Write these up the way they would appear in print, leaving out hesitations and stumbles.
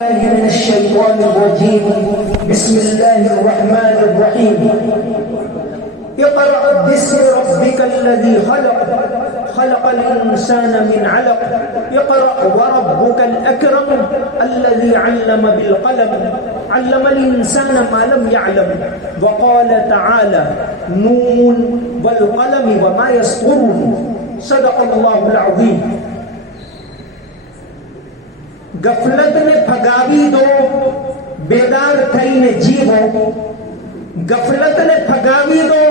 من الشيطان الرجيم بسم الله الرحمن الرحيم اقرأ باسم ربك الذي خلق خلق الإنسان من علق اقرأ وربك الأكرم الذي علم بالقلم علم الإنسان ما لم يعلم وقال تعالى نون والقلم وما يسطرون صدق الله العظيم. गफलत ने फगावी दो बेदार थईने जीवो गफलत ने फगावी दो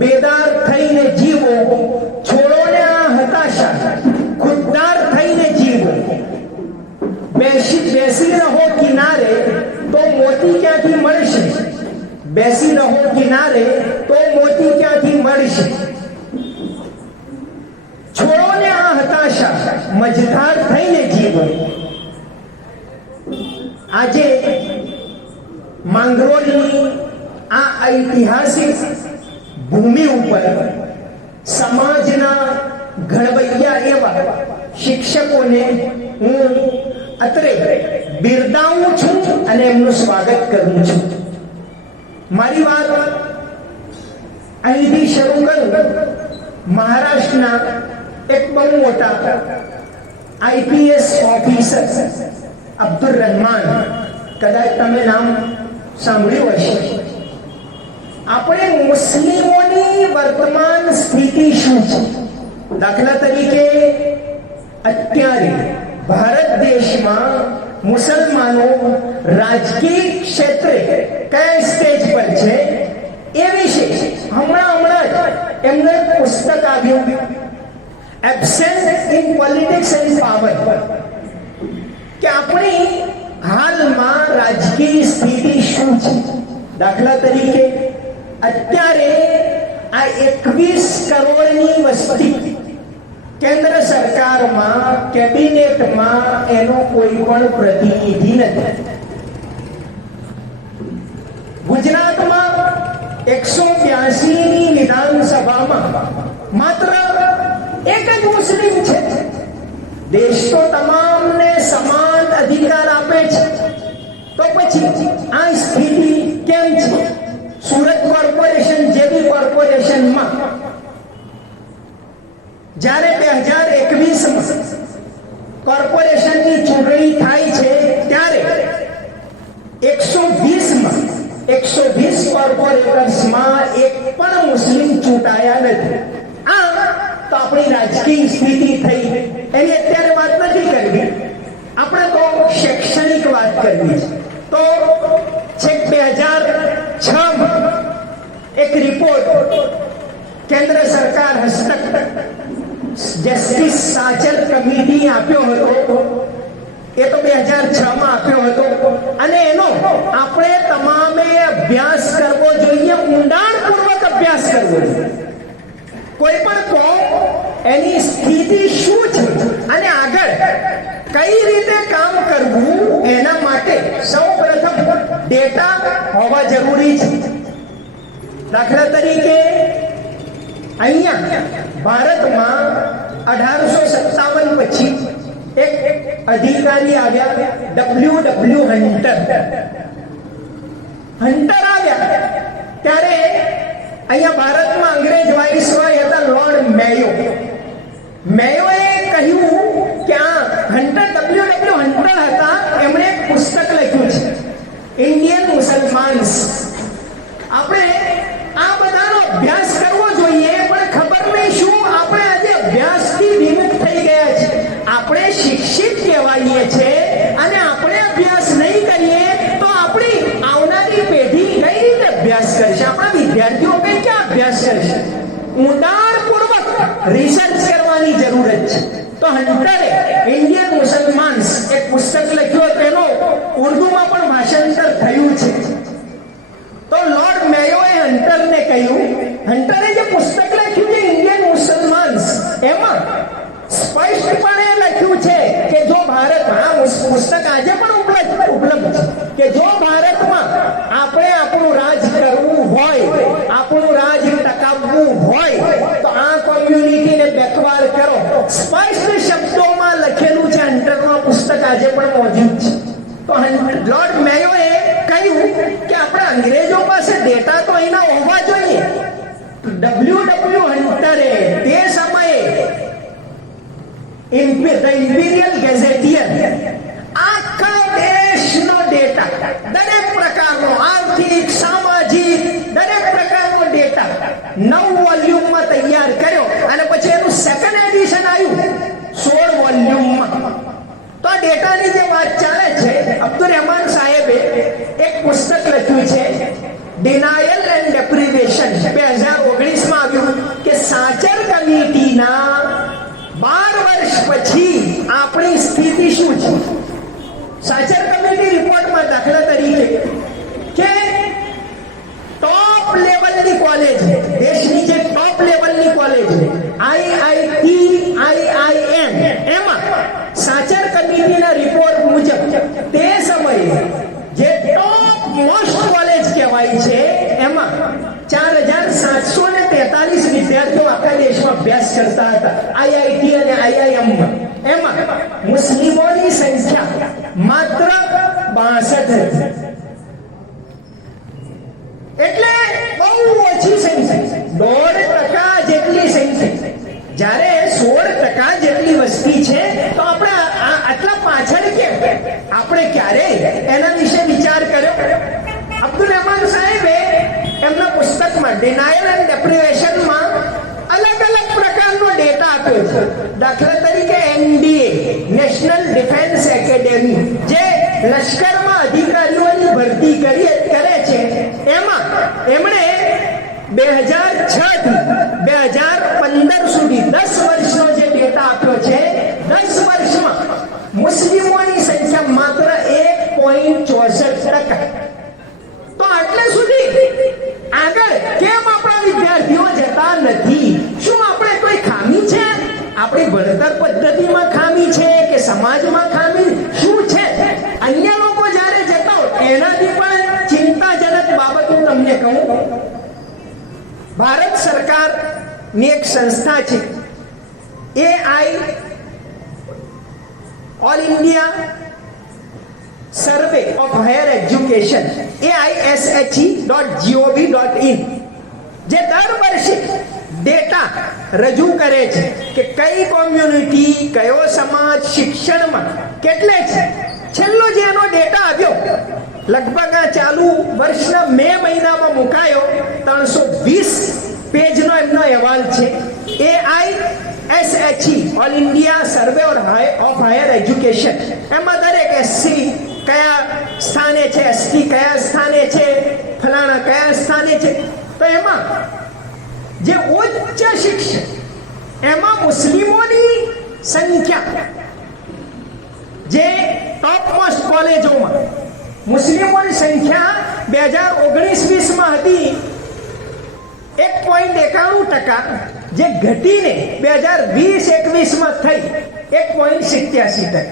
बेदार थईने जीवो छोड़ो ने आ हताशा खुददार थईने जीवो બેસી રહો કિનારે તો મોતી ક્યાંથી મળશે બેસી રહો કિનારે તો મોતી ક્યાંથી મળશે છોડો ને આ હતાશા મજધાર થઈને જીવો. આજે માંગરોળની આ ઐતિહાસિક ભૂમિ ઉપર સમાજના ઘડવૈયા એવા શિક્ષકોને હું અત્રે બિરદાવું છું અને એમનું સ્વાગત કરું છું. મારી વાત અહીંથી શરૂ કરું. મહારાષ્ટ્રના એક બહુ મોટા આઈપીએસ ઓફિસર અબ્દુલ રહેમાન, કદાચ તમે નામ સાંભળ્યું હશે. આપણે મુસ્લિમોની વર્તમાન સ્થિતિ શું છે? દાખલા તરીકે અત્યારે ભારત દેશમાં મુસલમાનો રાજકીય ક્ષેત્રે કયા સ્ટેજ પર છે એ વિશે હમણાં જ એમનું પુસ્તક આવ્યું, absent in politics end power, કે આપણી હાલમાં રાજકીય સ્થિતિ શું છે. દાખલા તરીકે અત્યારે આ 21 કરોડની વસ્તી કેન્દ્ર સરકારમાં કેબિનેટમાં એનો કોઈ પણ પ્રતિનિધિ નથી. ગુજરાતમાં 182 ની વિધાનસભામાં માત્ર એક જ મુસ્લિમ છે. દેશ તો તમામને સમાન અધિકાર આપે છે, તો પછી આ સ્થિતિ કેમ છે? સુરત કોર્પોરેશન જેવી કોર્પોરેશનમાં જ્યારે 2021માં કોર્પોરેશનની ચૂંટણી થાય છે ત્યારે 120 કોર્પોરેટર્સમાં એક પણ મુસ્લિમ ચૂંટાયા નથી. આ તો આપણી રાજકીય સ્થિતિ થઈ, એની અત્યારે વાત નથી કરવી. આપણે તો શૈક્ષણિક વાત કરવી છે. તો છેક 2006માં એક રિપોર્ટ કેન્દ્ર સરકાર હસ્તક જસ્ટિસ સાચર કમિટી આપ્યો હતો. એ તો 2006માં આપ્યો હતો અને એનો આપણે તમામે અભ્યાસ કરવો જોઈએ, ઊંડાણપૂર્વક અભ્યાસ કરવો જોઈએ. કોઈ પણ કોમ એની સ્થિતિ શું છે અને આગળ કઈ રીતે કામ કરવું એના માટે સૌપ્રથમ ડેટા હોવા જરૂરી છે. દાખલા તરીકે અહીંયા ભારતમાં 1857 પછી એક અધિકારી આવ્યા, ડબલ્યુ હન્ટર આવ્યા. ત્યારે અહીંયા ભારતમાં અંગ્રેજ વાઇસરોય હતા લોર્ડ મેયો. મેયોએ કહ્યું કે આ ડબલ્યુ હન્ટર હતા, એમણે એક પુસ્તક લખ્યું છે ઇન્ડિયન મુસલમાન્સ. આપણે આ બધાનો અભ્યાસ કરવો જોઈએ, પણ ખબર નહીં શું આપણે આજે અભ્યાસથી વિમુખ થઈ ગયા છે. આપણે શિક્ષિત કહેવાઈએ છીએ અને આપણે અભ્યાસ નહીં કરીએ તો આપણી આવનારી પેઢી કઈ રીતે અભ્યાસ કરશે? આપણા વિદ્યાર્થીઓ કઈ ક્યાં અભ્યાસ કરશે? ઊંડાણપૂર્વક રિસર્ચ કરવાની જરૂરત છે. તો હન્ટરે ઇન્ડિયન મુસલમાન્સ એક પુસ્તક લખ્યું હતું, એનો ઉર્દુમાં પણ ભાષાંતર થયું છે. તો લોર્ડ મેયોએ હન્ટરને કહ્યું, હન્ટરે જે પુસ્તક લખ્યું છે ઇન્ડિયન મુસલમાન્સ, એમાં સ્પષ્ટપણે લખ્યું છે કે જો ભારત, આ પુસ્તક આજે પણ ઉપલબ્ધ છે, કે જો ભારતમાં આપણે આપણું રાજ કરવું હોય, આપણું રાજ ટકાવવું હોય તો આ કોમ્યુનિટીને બેકવાડ કરો. સ્પષ્ટ શબ્દોમાં લખેલું છે હન્ટરનું પુસ્તક, આજે પણ મોજૂદ છે. તો લોર્ડ મેયોએ કહ્યું કે આપણા અંગ્રેજો પાસે ડેટા તો એના હોવા જોઈએ. ડબલ્યુ હન્ટરે તે સમયે ઇમ્પિરિયલ ગેઝેટિયર આખા દેશનો ડેટા, દરેક પ્રકારનો આર્થિક, સામાજિક, દરેક પ્રકારનો ડેટા 9 વોલ્યુમમાં તૈયાર કર્યો અને પછી એનું સેકન્ડ એડિશન આવ્યું 16 વોલ્યુમમાં. તો આ ડેટાની જે વાત ચાલે છે, અબ્દુલ રહેમાન સાહેબે એક પુસ્તક લખ્યું છે ડિનાયલ એન્ડ ડેપ્રિવેશન. 2019માં આવ્યું કે સાચર કમિટીના 12 વર્ષ પછી આપણી સ્થિતિ શું છે. સાચર કમિટી રિપોર્ટમાં દાખલા તરીકે કે ટોપ લેવલની કોલેજ, દેશની જે ટોપ લેવલની કોલેજ આઈઆઈટી, આઈઆઈએમ, એમાં સાચર કમિટીના રિપોર્ટ મુજબ તે સમયે જે ટોપ મોસ્ટ કોલેજ કહેવાય છે એમાં 4743 વિદ્યાર્થીઓ આખા દેશમાં અભ્યાસ કરતા હતા. આઈઆઈટી અને આઈઆઈએમમાં એમાં મુસ્લિમોની સંખ્યા માત્ર 62 હતી. એટલે બહુ ઓછી સંખ્યા, 1.5% જેટલી સંખ્યા. જ્યારે 16% જેટલી વસ્તી છે તો આપણે આટલા પાછળ કેમ? આપણે ક્યારે એના વિશે વિચાર કર્યો? અબ્દુલ રહેમાન સાહેબે એમના પુસ્તકમાં ડિનાયલ એન્ડ ડેપ્રિવેશનમાં અલગ અલગ પ્રકારનો ડેટા આપ્યો છે. દાખલા તરીકે એનડીએ, નેશનલ ડિફેન્સ એકેડેમી, જે લશ્કરમાં અધિકારીઓની ભરતી કરે છે, એમાં એમણે 2006 થી 2015 સુધી 10 વર્ષનો જે ડેટા આપ્યો છે, 10 વર્ષમાં મુસ્લિમોની સંખ્યા માત્ર 1.64%. તો આટલે સુધી આગળ કેમ આપણા વિદ્યાર્થીઓ જતા નથી? શું આપણે કોઈ ખામી છે? આપણી ભણતર પદ્ધતિમાં ખામી છે કે સમાજમાં ખામી શું છે? અન્ય લોકો જ્યારે જતા હોય એનાથી પણ ચિંતાજનક બાબત હું તમને કહું. ભારત સરકારની એક સંસ્થા છે AI, all India survey of higher education, AISHE.gov.in, જે દર વર્ષે ડેટા રજૂ કરે છે કે કઈ કોમ્યુનિટી, કયો સમાજ શિક્ષણમાં કેટલે છે. છેલ્લો જે એનો ડેટા આવ્યો લગભગ આ ચાલુ વર્ષના મે મહિનામાં મુકાયો, 320 પેજનો એમનો અહેવાલ છે. AISHE, all India survey of higher education, એમાં દરેક એસસી કયા સ્થાને છે, એસટી કયા સ્થાને છે, ફલાણા કયા સ્થાને છે. તો એમાં જે ઉચ્ચ શિક્ષણ, એમાં મુસ્લિમોની સંખ્યા, જે ટોપ મોસ્ટ કોલેજોમાં મુસ્લિમોની સંખ્યા 2019-20માં હતી 1.91%, જે ઘટીને 2020-21માં થઈ 1.87%.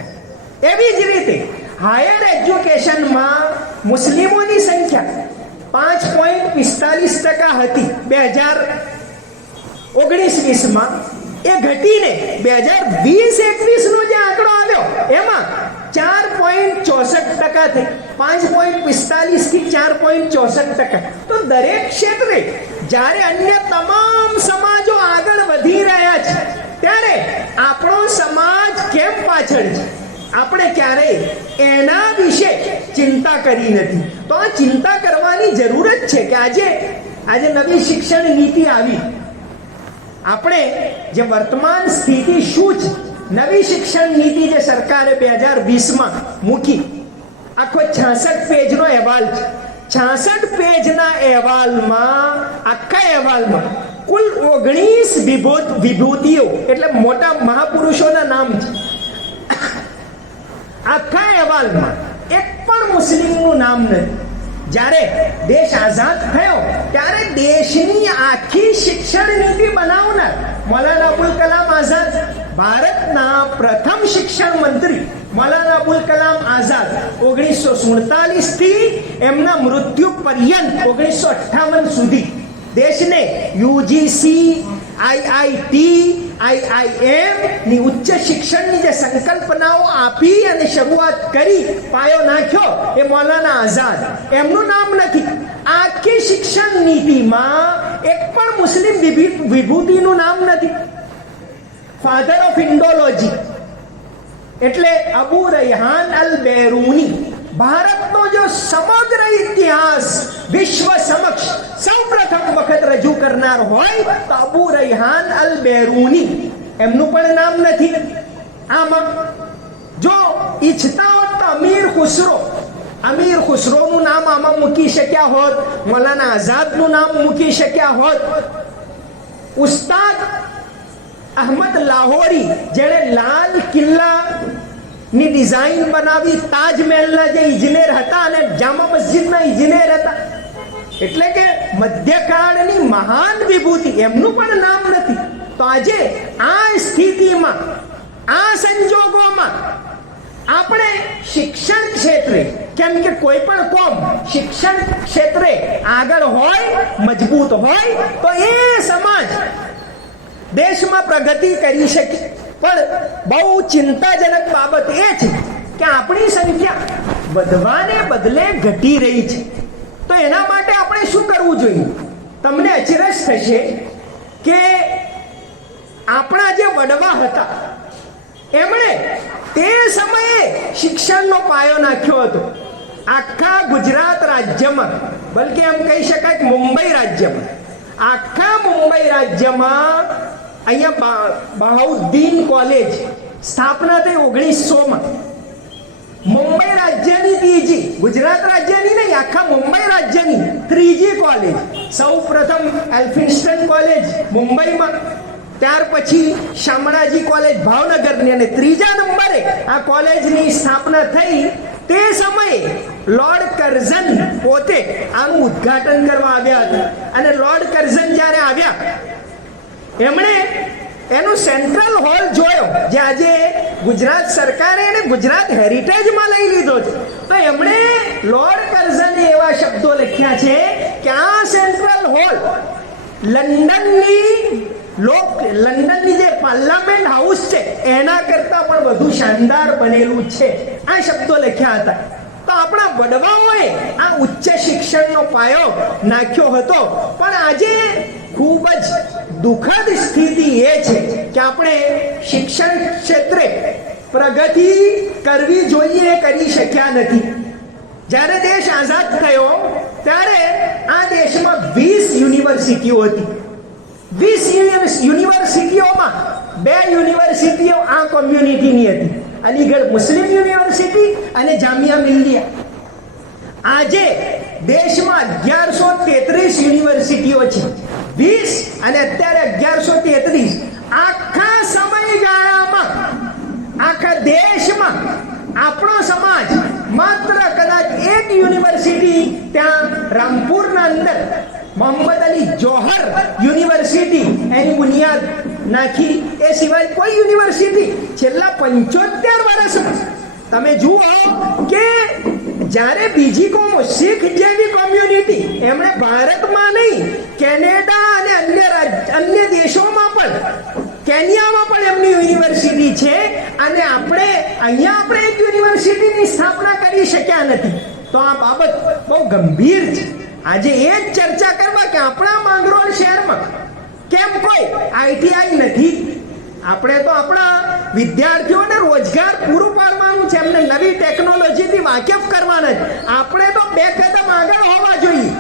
એવી જ રીતે હાયર એજ્યુકેશનમાં મુસ્લિમોની સંખ્યા 5.45% હતી 2019-20માં, એ ઘટીને 2020-21નો જે આંકડો આવ્યો એમાં 4.64% થઈ, 5.45 થી 4.64%. તો દરેક ક્ષેત્રે જ્યારે અન્ય તમામ સમાજો આગળ વધી રહ્યા છે ત્યારે આપણો સમાજ કેમ પાછળ છે? આપણે ક્યારેય એના વિશે ચિંતા કરી નથી. તો આ ચિંતા કરવાની જરૂર જ છે કે આજે નવી શિક્ષણ નીતિ આવી, આપણે જે વર્તમાન સ્થિતિ શું છે, નવી શિક્ષણ નીતિ જે સરકારે 2020માં મૂકી, આખો 66 પેજનો અહેવાલ છે. 66 પેજના અહેવાલમાં, આખા અહેવાલમાં કુલ 19 વિભૂતિઓ એટલે મોટા મહાપુરુષોના નામ છે. આખા અહેવાલમાં એક પણ મુસ્લિમનું નામ નથી. જ્યારે દેશ આઝાદ થયો ત્યારે દેશની આખી શિક્ષણ નીતિ બનાવનાર મૌલાના અબુલ કલામ આઝાદ, ભારતના પ્રથમ શિક્ષણ મંત્રી મૌલાના અબુલ કલામ આઝાદ 1947 થી એમના મૃત્યુ પર્યંત 1958 સુધી દેશને યુજીસી, આઈઆઈટી, આઈઆઈએમ ની ઉચ્ચ શિક્ષણની જે સંકલ્પનાઓ આપી અને શરૂઆત કરી, પાયો નાખ્યો, એ મૌલાના આઝાદ, એમનું નામ નથી. આખી શિક્ષણ નીતિમાં એક પણ મુસ્લિમ વિભૂતિનું નામ નથી. ફાધર ઓફ ઇન્ડોલોજી એટલે અબુ રૈહાન અલ બેરૂની ભારતનો જો સમગ્ર ઇતિહાસ વિશ્વ સમક્ષ સૌપ્રથમ વખત રજૂ કરનાર હોય તો અબુ રૈહાન અલ બેરૂની, એમનું પણ નામ નથી આમાં. જો ઈચ્છતા હોત તો અમીર ખુસરોનું નામ આમાં મૂકી શક્યા હોત, મૌલાના આઝાદનું નામ મૂકી શક્યા હોત, ઉસ્તાદ અહમદ લાહોરી જેણે લાલ કિલ્લા ની ડિઝાઇન બનાવી, તાજમહેલના જે ઇજનેર હતા અને જામા મસ્જિદના ઇજનેર હતા, એટલે કે મધ્યકાળની મહાન વિભૂતિ, એમનું પણ નામ નથી. તો આજે આ સ્થિતિમાં, આ સંજોગોમાં આપણે શિક્ષણ ક્ષેત્રે, કેમ કે કોઈ પણ કોમ શિક્ષણ ક્ષેત્રે આગળ હોય, મજબૂત હોય તો એ સમાજ દેશમાં પ્રગતિ કરી શકે. પણ બહુ ચિંતાજનક બાબત એ છે કે આપણી સંખ્યા વધવાને બદલે ઘટી રહી છે. તો એના માટે આપણે શું કરવું જોઈએ? તમને અચરજ થશે કે આપણા જે વડવા હતા એમણે તે સમયે શિક્ષણનો પાયો નાખ્યો હતો. આખા ગુજરાત રાજ્યમાં, બલકે એમ કહી શકાય કે મુંબઈ રાજ્યમાં, આખા મુંબઈ રાજ્યમાં અહીંયા બહાઉદ્દીન કોલેજ સ્થાપના થઈ 1900માં. મુંબઈ રાજ્યની ત્રીજી, ગુજરાત રાજ્યની નહીં, આખા મુંબઈ રાજ્યની ત્રીજી કોલેજ. સૌ પ્રથમ એલ્ફિન્સ્ટન કોલેજ મુંબઈમાં, ત્યાર પછી શામળાજી કોલેજ ભાવનગરની, અને ત્રીજા નંબરે આ કોલેજની સ્થાપના થઈ. તે સમયે લોર્ડ કર્ઝન પોતે આનું ઉદ્ઘાટન કરવા આવ્યા હતા. અને લોર્ડ કર્ઝન જ્યારે આવ્યા, એમણે એનું સેન્ટ્રલ હોલ જોયો, જે આજે ગુજરાત સરકારે એને ગુજરાત હેરિટેજમાં લઈ લીધો છે. તો એમણે લોર્ડ કર્ઝને એવા શબ્દો લખ્યા છે કે આ સેન્ટ્રલ હોલ લંડનની જે પાર્લામેન્ટ હાઉસ છે એના કરતા પણ વધુ શાનદાર બનેલું છે, આ શબ્દો લખ્યા હતા. તો આપણા વડવાઓએ આ ઉચ્ચ શિક્ષણનો પાયો નાખ્યો હતો. પણ આજે ખૂબ જ દુઃખદ સ્થિતિ એ છે કે આપણે શિક્ષણ ક્ષેત્રે પ્રગતિ કરવી જોઈએ, કરી શક્યા નથી. જ્યારે દેશ આઝાદ થયો ત્યારે આ દેશમાં 20 યુનિવર્સિટીઓ હતી. 20 યુનિવર્સિટીઓમાં 2 યુનિવર્સિટીઓ આ કોમ્યુનિટીની હતી, અલીગઢ મુસ્લિમ યુનિવર્સિટી અને જામિયા મિલિયા. આજે દેશમાં 1133 યુનિવર્સિટીઓ છે, 20 અને અત્યારે 1133. આખા સમયગાળામાં આખા દેશમાં આપણો સમાજ માત્ર કદાચ એક યુનિવર્સિટી, ત્યાં રામપુરના અંદર મોહમ્મદ અલી જોહર યુનિવર્સિટી, એની બુનિયાદ નાખી. એ સિવાય કોઈ યુનિવર્સિટી છેલ્લા 75 વર્ષમાં તમે જુઓ કે જ્યારે બીજી કોમ, શીખ જેવી કોમ્યુનિટી, એમણે ભારતમાં નહીં, કેનેડા અને અન્ય દેશોમાં પણ, કેન્યામાં પણ એમની યુનિવર્સિટી છે. અને અહીંયા આપણે એક યુનિવર્સિટીની સ્થાપના કરી શક્યા નથી. તો આ બાબત બહુ ગંભીર છે. આજે એ જ ચર્ચા કરવા કે આપણા માંગરોળ શહેરમાં કેમ કોઈ આઈટીઆઈ નથી. આપણે તો આપણા વિદ્યાર્થીઓને રોજગાર પૂરું પાડવાનું છે, એમને નવી ટેકનોલોજીથી વાકેફ કરવાના છે. આપણે તો 2 કદમ આગળ હોવા જોઈએ,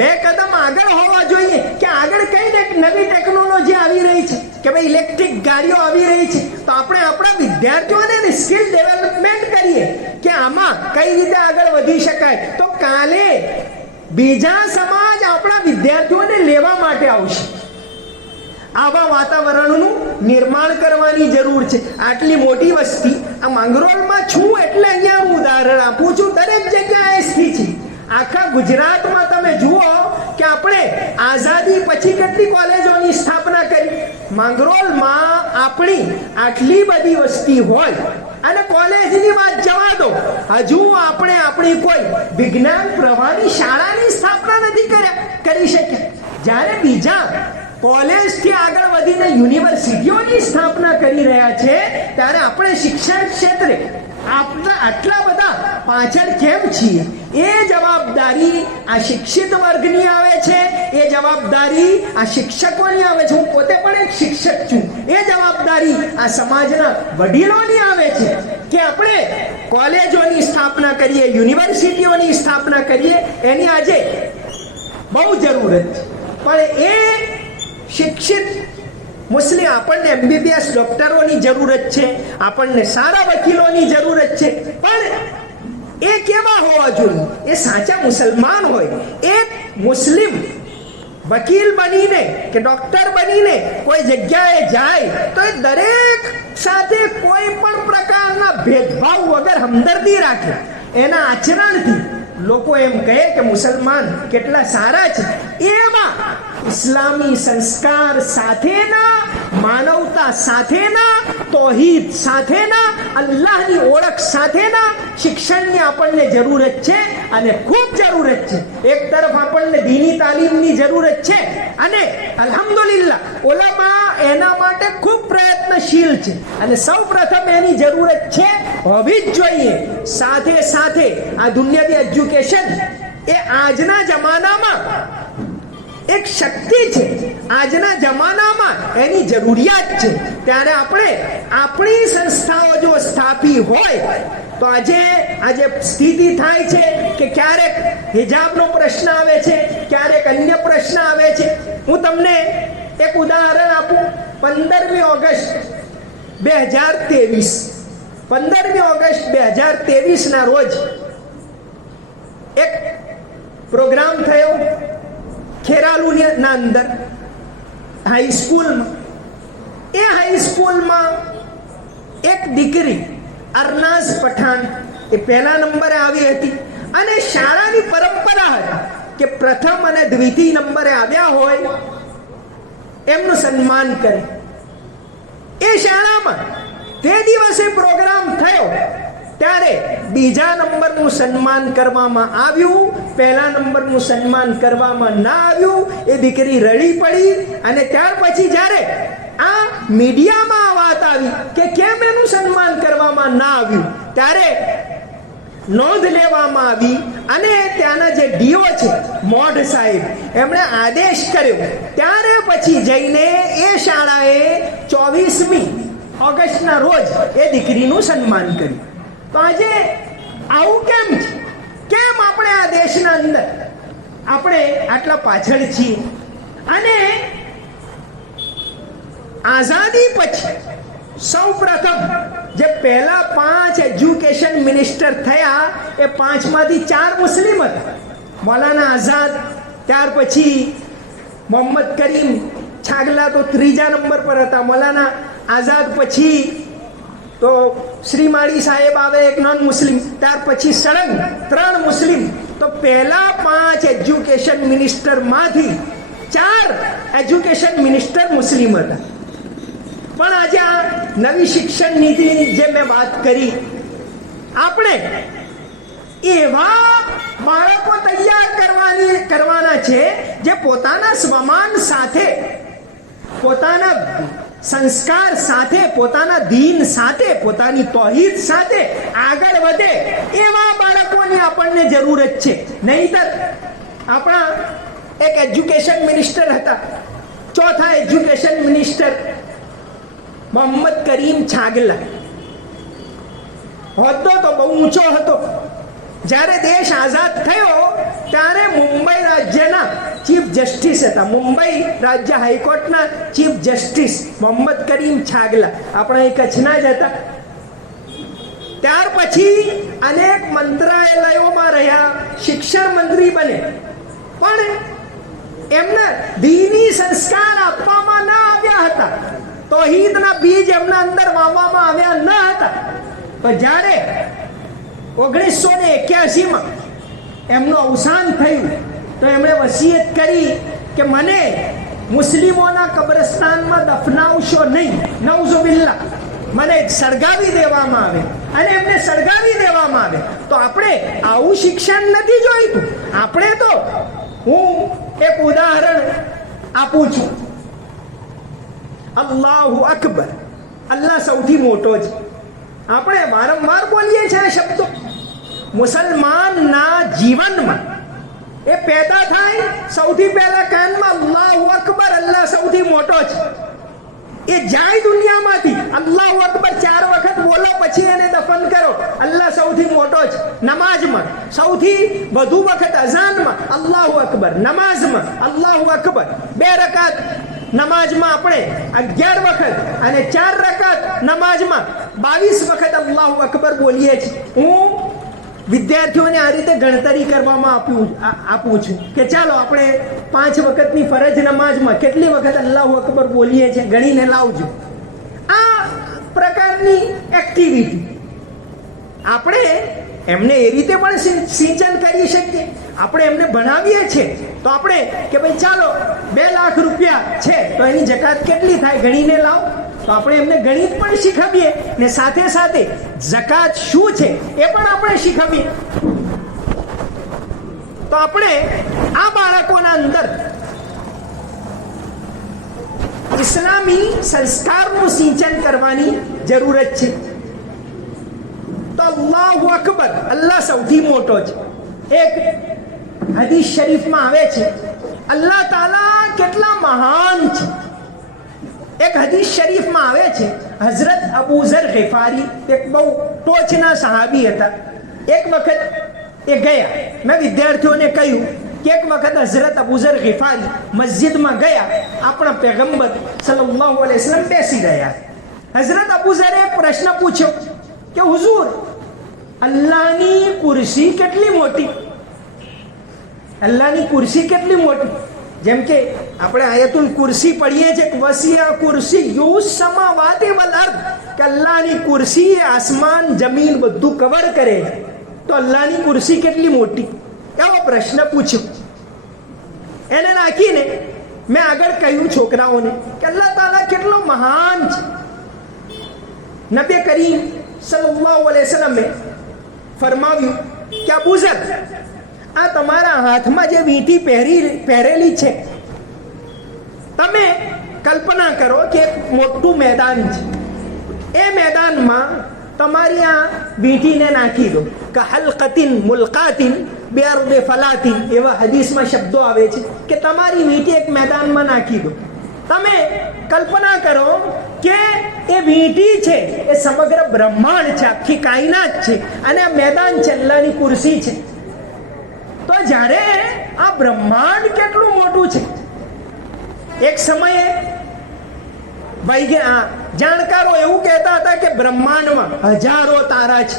2 કદમ આગળ હોવા જોઈએ કે આગળ કઈ નવી ટેકનોલોજી આવી રહી છે, કે ભાઈ ઇલેક્ટ્રિક ગાડીઓ આવી રહી છે. તો આપણે આપણા વિદ્યાર્થીઓને સ્કિલ ડેવલપમેન્ટ કરીએ કે આમાં કઈ રીતે આગળ વધી શકાય. તો કાલે બીજા સમાજ આપણા વિદ્યાર્થીઓને લેવા માટે આવશે. આવા વાતાવરણનું નિર્માણ કરવાની જરૂર છે. આટલી મોટી વસ્તી આ માંગરોળમાં છું એટલે અહીંયા હું ઉદાહરણ આપું છું, દરેક જગ્યાએ સ્થિતિ છે. આખા ગુજરાતમાં તમે જુઓ કે આપણે આઝાદી પછી કેટલી કોલેજોની સ્થાપના કરી. માંગરોળમાં આપણી આટલી બધી વસ્તી હોય અને કોલેજની વાત જવા દો, હજુ આપણે આપણી કોઈ વિજ્ઞાન પ્રવાહની શાળાની સ્થાપના નથી કરી શક્યા. જ્યારે બીજા કોલેજથી આગળ વધીને યુનિવર્સિટીઓની સ્થાપના કરી રહ્યા છે, ત્યારે આપણે શિક્ષણ ક્ષેત્રે આટલા બધા પાછળ કેમ છીએ? એ જવાબદારી આ શિક્ષિત વર્ગની આવે છે, એ જવાબદારી આ શિક્ષકોની આવે છે. હું પોતે પણ એક શિક્ષક છું. એ જવાબદારી આ સમાજના વડીલોની આવે છે કે આપણે કોલેજોની સ્થાપના કરીએ, યુનિવર્સિટીઓની સ્થાપના કરીએ. એની આજે બહુ જરૂરત છે. પણ એ શિક્ષિત મુસ્લિમ આપણને MBBS ડોક્ટરોની જરૂરત છે, આપણને સારા વકીલોની જરૂરત છે, પણ એ કેવા હોવા જોઈએ? એ સાચા મુસલમાન હોય. એક મુસ્લિમ વકીલ બનીને કે ડોક્ટર બનીને કોઈ જગ્યાએ જાય તો એ દરેક સાથે કોઈ પણ પ્રકારના ભેદભાવ વગર હમદર્દી રાખે. એના આચરણથી લોકો એમ કહે કે મુસલમાન કેટલા સારા છે. એમાં ઇસ્લામી સંસ્કાર સાથેના, માનવતા સાથેના, તૌહીદ સાથેના, અલ્લાહની ઓળખ સાથેના શિક્ષણની આપણને જરૂરત છે, અને ખૂબ જરૂરત છે. એક તરફ આપણને દીની તાલીમની જરૂરત છે, અને અલ્હમ્દુલિલ્લાહ ઉલમા એના માટે ખૂબ પ્રયત્નશીલ છે, અને સૌ પ્રથમ એની જરૂરત છે, હોવી જ જોઈએ. સાથે સાથે આ દુનિયાવી એજ્યુકેશન એ આજના જમાનામાં એક શક્તિ છે, આજના જમાનામાં એની જરૂરિયાત છે. ત્યારે આપણે આપણી સંસ્થાઓ જો સ્થાપી હોય તો આજે સ્થિતિ થાય છે કે ક્યારેક હિજાબનો પ્રશ્ન આવે છે, ક્યારેક અન્ય પ્રશ્ન આવે છે. હું તમને એક ઉદાહરણ આપું. 15મી ઓગસ્ટ 2023 ના રોજ એક પ્રોગ્રામ થયો ખેરાલુના અંદર હાઈસ્કૂલમાં. એ હાઈસ્કૂલમાં એક દીકરી અરનાઝ પઠાણ એ પહેલા નંબરે આવી હતી, અને શાળાની પરંપરા હતી કે પ્રથમ અને દ્વિતીય નંબરે આવ્યા હોય એમનું સન્માન કરે. એ શાળામાં તે દિવસે પ્રોગ્રામ થયો ત્યારે બીજા નંબરનું સન્માન કરવામાં આવ્યું, પહેલા નંબરનું સન્માન કરવામાં ના આવ્યું. એ દીકરી રડી પડી, અને ત્યાર પછી જ્યારે આ મીડિયામાં આ વાત આવી કે કેમ એનું સન્માન કરવામાં ના આવ્યું, ત્યારે નોંધ લેવામાં આવી, અને ત્યાંના જે ડીઓ છે મોઢ સાહેબ, એમણે આદેશ કર્યો. ત્યારે પછી જઈને એ શાળાએ 24મી ઓગસ્ટના રોજ એ દીકરીનું સન્માન કર્યું. તો આજે આવું કેમ છે? કેમ આપણે આ દેશના અંદર આપણે આટલા પાછળ છીએ? અને આઝાદી પછી સૌ પ્રથમ જે પહેલા 5 એજ્યુકેશન મિનિસ્ટર થયા, એ 5માંથી 4 મુસ્લિમ હતા. મૌલાના આઝાદ, ત્યાર પછી મોહમ્મદ કરીમ છાગલા તો 3જા નંબર પર હતા. મૌલાના આઝાદ પછી તો શ્રીમાળી સાહેબ આવે, એક નોન મુસ્લિમ. ત્યાર પછી સળંગ 3 મુસ્લિમ. તો પહેલા 5 એજ્યુકેશન મિનિસ્ટરમાંથી 4 એજ્યુકેશન મિનિસ્ટર મુસ્લિમ હતા. પણ આજે આ નવી શિક્ષણ નીતિની જે મેં વાત કરી, આપણે એવા બાળકો તૈયાર કરવાના છે જે પોતાના સ્વમાન સાથે, પોતાના સંસ્કાર સાથે, પોતાના દીન સાથે, પોતાની તૌહીદ સાથે આગળ વધે એવા બાળકોની આપણને જરૂરત છે. નહીંતર આપણા એક એજ્યુકેશન મિનિસ્ટર હતા, ચોથા એજ્યુકેશન મિનિસ્ટર મોહમ્મદ કરીમ છાગલા. હોદ્દો તો બહુ ઊંચો હતો. જ્યારે દેશ આઝાદ થયો ત્યારે મુંબઈ રાજ્યના ચીફ જસ્ટિસ હતા. મુંબઈ રાજ્ય હાઈકોર્ટના ચીફ જસ્ટિસ મોહમ્મદ કરીમ છાગલા આપણા એ કચ્છના જ હતા. ત્યાર પછી અનેક મંત્રાલયોમાં રહ્યા, શિક્ષણ મંત્રી બને, પણ એમને દીની સંસ્કાર આપવામાં ના આવ્યા હતા. તૌહીદના બીજ એમના અંદર વાવવામાં આવ્યા ન હતા. પણ જ્યારે 1981માં એમનું અવસાન થયું તો એમણે વસિયત કરી કે મને મુસ્લિમોના કબ્રસ્તાનમાં દફનાવશો નહીં, નઉઝુબિલ્લાહ, મને સળગાવી દેવામાં આવે. અને એમને સળગાવી દેવામાં આવે. તો આપણે આવું શિક્ષણ નથી જોઈતું. આપણે તો, હું એક ઉદાહરણ આપું છું. અલ્લાહુ અકબર, અલ્લાહ સૌથી મોટો છે. આપણે વારંવાર બોલીએ છીએ આ શબ્દો. મુસલમાનના જીવનમાં એ પેદા થાય સૌથી પહેલા કાનમાં અલ્લાહુ અકબર, અલ્લાહ સૌથી મોટો છે. એ જાય દુનિયામાંથી અલ્લાહુ અકબર 4 વખત બોલો, પછી એને દફન કરો. અલ્લાહ સૌથી મોટો છે. નમાઝમાં સૌથી વધુ વખત અઝાનમાં અલ્લાહુ અકબર, નમાઝમાં અલ્લાહુ અકબર. 2 રકાત નમાઝમાં આપણે 11 વખત અને 4 રકાત નમાઝમાં 22 વખત અલ્લાહુ અકબર બોલીએ છીએ. હું વિદ્યાર્થીઓને આ રીતે ગણતરી કરવામાં આપું છું કે ચાલો આપણે 5 વખતની ફરજ નમાઝમાં કેટલી વખત અલ્લાહુ અકબર બોલીએ છીએ ગણીને લાવજો. આ પ્રકારની એક્ટિવિટી આપણે એમને એ રીતે પણ સિંચન કરી શકીએ. આપણે એમને ભણાવીએ છીએ તો આપણે કે ભાઈ ચાલો 2 લાખ રૂપિયા છે તો એની જકાત કેટલી થાય ગણીને લાવો. તો આપણે એમને ગણિત પણ શીખવીએ ને સાથે સાથે જકાત શું છે એ પણ આપણે શીખવીએ. તો આપણે આ બાળકોના અંદર ઇસ્લામી સંસ્કારનું સિંચન કરવાની જરૂરત છે. તો અલ્લાહુ અકબર, અલ્લાહ સૌથી મોટો છે. એક હદીસ શરીફમાં આવે છે અલ્લાહ તાલા કેટલા મહાન છે. એક હદીસ શરીફમાં આવે છે હઝરત અબુ ઝર ગિફારી એક બહુ ટોચના સહાબી હતા. એક વખત એ ગયા, મેં વિદ્યાર્થીઓને કહ્યું કે એક વખત હઝરત અબુ ઝર ગિફારી મસ્જિદમાં ગયા, આપણા પૈગંબર સલ્લલ્લાહુ અલૈહિ વસલ્લમ બેસી રહ્યા. હઝરત અબુ ઝરે પ્રશ્ન પૂછ્યો કે હુઝુર, અલ્લાહની કુરસી કેટલી મોટી? અલ્લાહની કુરસી કેટલી મોટી? જેમ કે આપણે આયતુલ કુરસી પઢીએ છીએ કે વસિયા કુરસી યુસ સમાવાતિ વલ અર્દ, કે અલ્લાહની કુરસી આસમાન જમીન બધું કવર કરે છે. તો અલ્લાહની કુરસી કેટલી મોટી? એવો પ્રશ્ન પૂછ્યો. એને નાખીને મેં આગળ કહ્યું છોકરાઓને કે અલ્લાહ તાલા કેટલો મહાન છે. નબી કરીમ સલ્લલ્લાહુ અલૈહિ વસલ્લમે ફરમાવ્યું કે અબુ ઝર, આ તમારા હાથમાં જે વીંટી પહેરેલી છે, તમે કલ્પના કરો કે એક મોટું મેદાન છે. એ મેદાનમાં તમારી આ વીંટીને નાખી દો કે હલકતિન મુલકાતિન બેઅર્દે ફલાતિન, એવા હદીસમાં શબ્દો આવે છે કે તમારી વીંટી એક મેદાનમાં નાખી દો. તમે કલ્પના કરો કે એ વીંટી છે એ સમગ્ર બ્રહ્માંડ છે, આખી કાયનાત છે, અને આ મેદાન છે અલ્લાહની કુરસી છે. તો જ્યારે આ બ્રહ્માંડ કેટલું મોટું છે, એક સમયે જાણકારો એવું કહેતા હતા કે બ્રહ્માંડમાં હજારો તારા છે.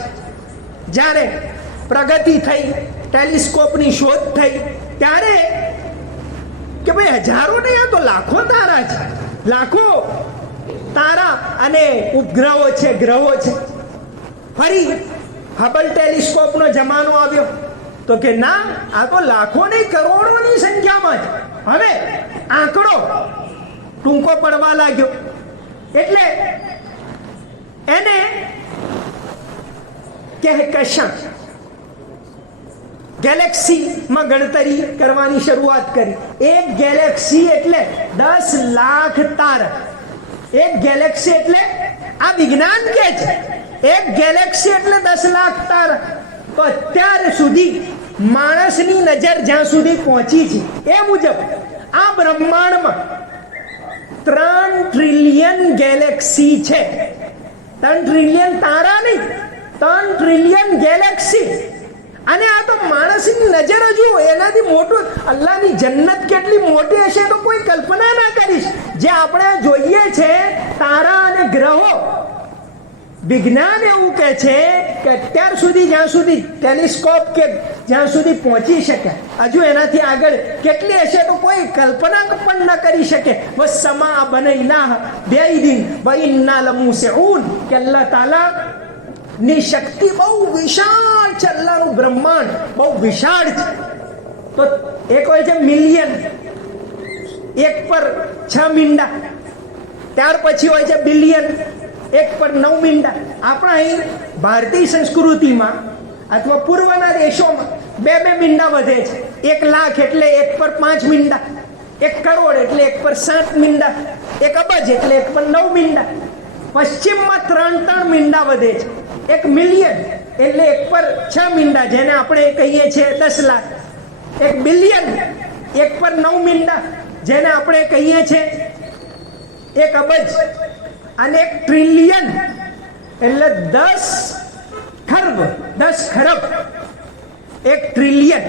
જ્યારે પ્રગતિ થઈ, ટેલિસ્કોપની શોધ થઈ, ત્યારે કે ભાઈ હજારો નહીં, આ તો લાખો તારા છે. લાખો તારા અને ઉપગ્રહો છે, ગ્રહો છે. ફરી હબલ ટેલિસ્કોપનો જમાનો આવ્યો તો કે ના, આ તો લાખો નહીં કરોડોની સંખ્યામાં છે. હવે આંકડો ટૂંકો પડવા લાગ્યો એટલે એને કહેકશાં ગેલેક્સીમાં ગણતરી કરવાની શરૂઆત કરી. એક ગેલેક્સી એટલે 10 લાખ તારા. એક ગેલેક્સી એટલે આ વિજ્ઞાન કે છે એક ગેલેક્સી એટલે 10 લાખ તારા. તો અત્યાર સુધી માણસની નજર જ્યાં સુધી પહોંચી છે એ મુજબ આ બ્રહ્માંડમાં 3 ટ્રિલિયન ગેલેક્સી છે. 3 ટ્રિલિયન તારા નહીં, 3 ટ્રિલિયન ગેલેક્સી. અને આ તો માણસની નજર જુઓ, એનાથી મોટું અલ્લાહની જન્નત કેટલી મોટી હશે તો કોઈ કલ્પના ના કરીશ. જે આપણે જોઈએ છે તારા અને ગ્રહો, વિજ્ઞાન એવું કહે છે કે અત્યાર સુધી જ્યાં સુધી ટેલિસ્કોપ કે જ્યાં સુધી પહોંચી શકે, હજુ એનાથી આગળ કેટલી હશે તો કોઈ કલ્પના પણ ન કરી શકે. વસ્સમા બનૈનાહ બિઅયદિન વ ઇન્ના લમૂસિઉન, કે અલ્લાહ તાલા ની શક્તિ બહુ વિશાળ છે. અલ્લાહનું બ્રહ્માંડ બહુ વિશાળ છે. તો એક હોય છે મિલિયન, એક પર 6 મીંડા, ત્યાર પછી હોય છે બિલિયન, એક પર 9 મીંડા. આપણા અહીં ભારતીય સંસ્કૃતિમાં અથવા પૂર્વના દેશોમાં 2 મીંડા વધે છે. 1 લાખ એટલે 1 પર 5 મીંડા, 1 કરોડ એટલે 1 પર 7 મીંડા, એક અબજ એટલે 1 પર 9 મીંડા. પશ્ચિમમાં 3 મીંડા વધે છે. 1 મિલિયન એટલે 1 પર 6 મીંડા, જેને આપણે કહીએ છીએ 10 લાખ. 1 બિલિયન 1 પર 9 મીંડા, જેને આપણે કહીએ છીએ 1 અબજ. અને 1 ટ્રિલિયન એટલે 10 ખરબ, 10 ખરબ. 1 ટ્રિલિયન.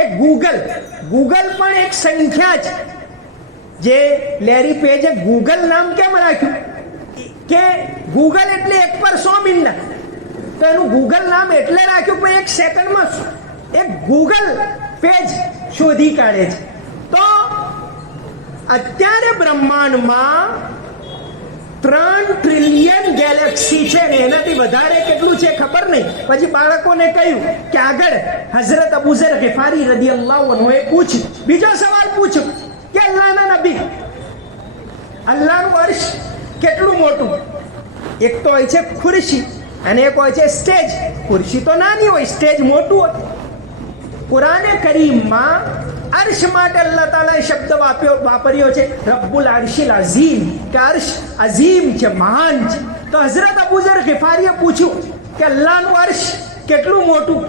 એક ગૂગલ પણ એક સંખ્યા છે. જે લેરી પેજે ગૂગલ નામ કેમ રાખ્યું કે ગૂગલ એટલે 1 પર 100 મીંડા, તો એનું ગૂગલ નામ એટલે રાખ્યું કે 1 સેકન્ડમાં એક ગૂગલ પેજ શોધી કાઢે છે. તો અત્યારે બ્રહ્માંડમાં 3 ટ્રિલિયન ગેલેક્સી છે ને એનાથી વધારે કેટલું છે ખબર નહીં. પછી બાળકોને કહ્યું કે આગળ હઝરત અબુ ઝર ગિફારી રદિયલ્લાહુ અન્હુ એ પૂછ્યું, બીજો સવાલ પૂછ્યો કે અલ્લાહના નબી, અલ્લાહનું અર્શ કેટલું મોટું? એક તો હોય છે ખુરશી અને એક હોય છે સ્ટેજ. ખુરશી તો નાની હોય, સ્ટેજ મોટું હોય. કુરાને કરીમમાં અર્શ માટે અલ્લાહ તાલાએ શબ્દ વાપર્યો છે રબ્બુલ અર્શિલ અઝીમ, કે અર્શ અઝીમ છે, મહાન છે. તો હઝરત અબુ ઝર ગિફારીએ પૂછ્યું કે અલ્લાહનું અર્શ કેટલું મોટું?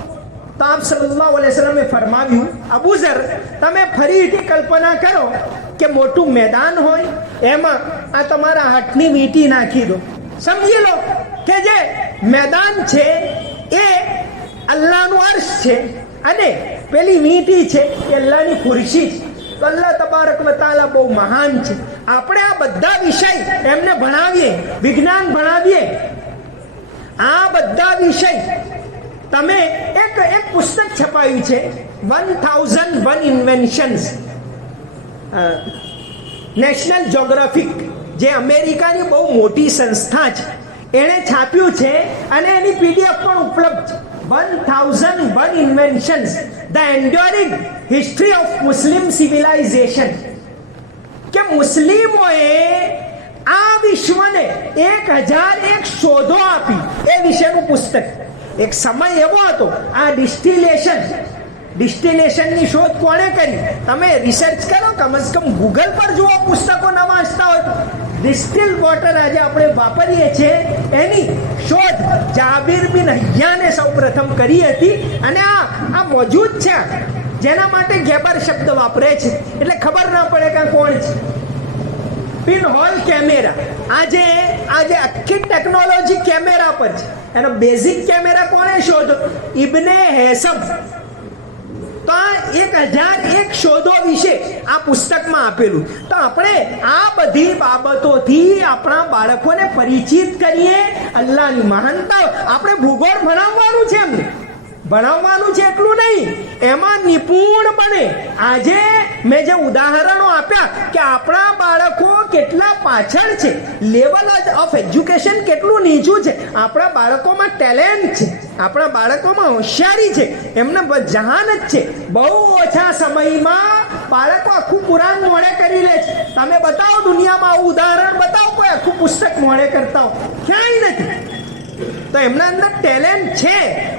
તો આપ સલ્લલ્લાહુ અલૈહિ વસલ્લમે ફરમાવ્યું, અબુ ઝર તમે ફરીથી કલ્પના કરો કે મોટું મેદાન હોય, એમાં આ તમારા હાથની વીંટી નાખી દો. સમજી લો કે જે મેદાન છે એ અલ્લાહનું અર્શ છે અને પેલી વીંટી છે એ અલ્લાહની ખુરશી છે. તો અલ્લાહ તબારક વ તઆલા બહુ મહાન છે. આપણે આ બધા વિષય એમને ભણાવીએ, વિજ્ઞાન ભણાવીએ, આ બધા વિષય તમે એક પુસ્તક છપાયું છે 1001 ઇન્વેન્શન્સ, નેશનલ જ્યોગ્રાફિક, જે અમેરિકાની બહુ મોટી સંસ્થા છે, એણે છાપ્યું છે અને એની પીડીએફ પણ ઉપલબ્ધ છે. 1001 inventions, the enduring history of Muslim civilization. કે મુસ્લિમોએ આ વિશ્વને 1001 શોધો આપી, એ વિશેનું પુસ્તક. એક સમય એવો હતો, આ ડિસ્ટિલેશનની શોધ કોણે કરી? તમે રિસર્ચ કરો, કમસે કમ ગૂગલ પર જુઓ, પુસ્તકો ન વાંચતા હોય તો. ડિસ્ટિલ વોટર આજે આપણે વાપરીએ છીએ એની શોધ જાબિર બિન હૈયાને સૌ પ્રથમ કરી હતી. અને આ મોજૂદ છે, જેના માટે ગેબર શબ્દ વાપરે છે એટલે ખબર ના પડે કે કોણ છે. પિનહોલ કેમેરા, આજે આખી ટેકનોલોજી કેમેરા પર છે. એનો બેઝિક કેમેરા કોણે શોધો? ઇબ્ને હેસમ. તો આ 1001 શોધો વિશે આ પુસ્તકમાં આપેલું. તો આપણે આ બધી બાબતોથી આપણા બાળકોને પરિચિત કરીએ અલ્લાહની મહાનતા. આપણે ભૂગોળ ભણાવવાનું છે, એમને ભણાવવાનું છે એટલું નહીં, એમાં નિપુણ બને. આજે મેં જે ઉદાહરણો આપ્યા કે આપણા બાળકો કેટલા પાછળ છે, લેવલ ઓફ એજ્યુકેશન કેટલું નીચું છે. આપણા બાળકોમાં ટેલેન્ટ છે, આપણા બાળકોમાં હોશિયારી છે, એમને જહાનત છે. બહુ ઓછા સમયમાં બાળકો આખું કુરાન મોડે કરી લે છે. તમે બતાવો દુનિયામાં આવું ઉદાહરણ બતાવો, કોઈ આખું પુસ્તક મોડે કરતા હો, ક્યાંય નથી. તો એમના અંદર ટેલેન્ટ છે,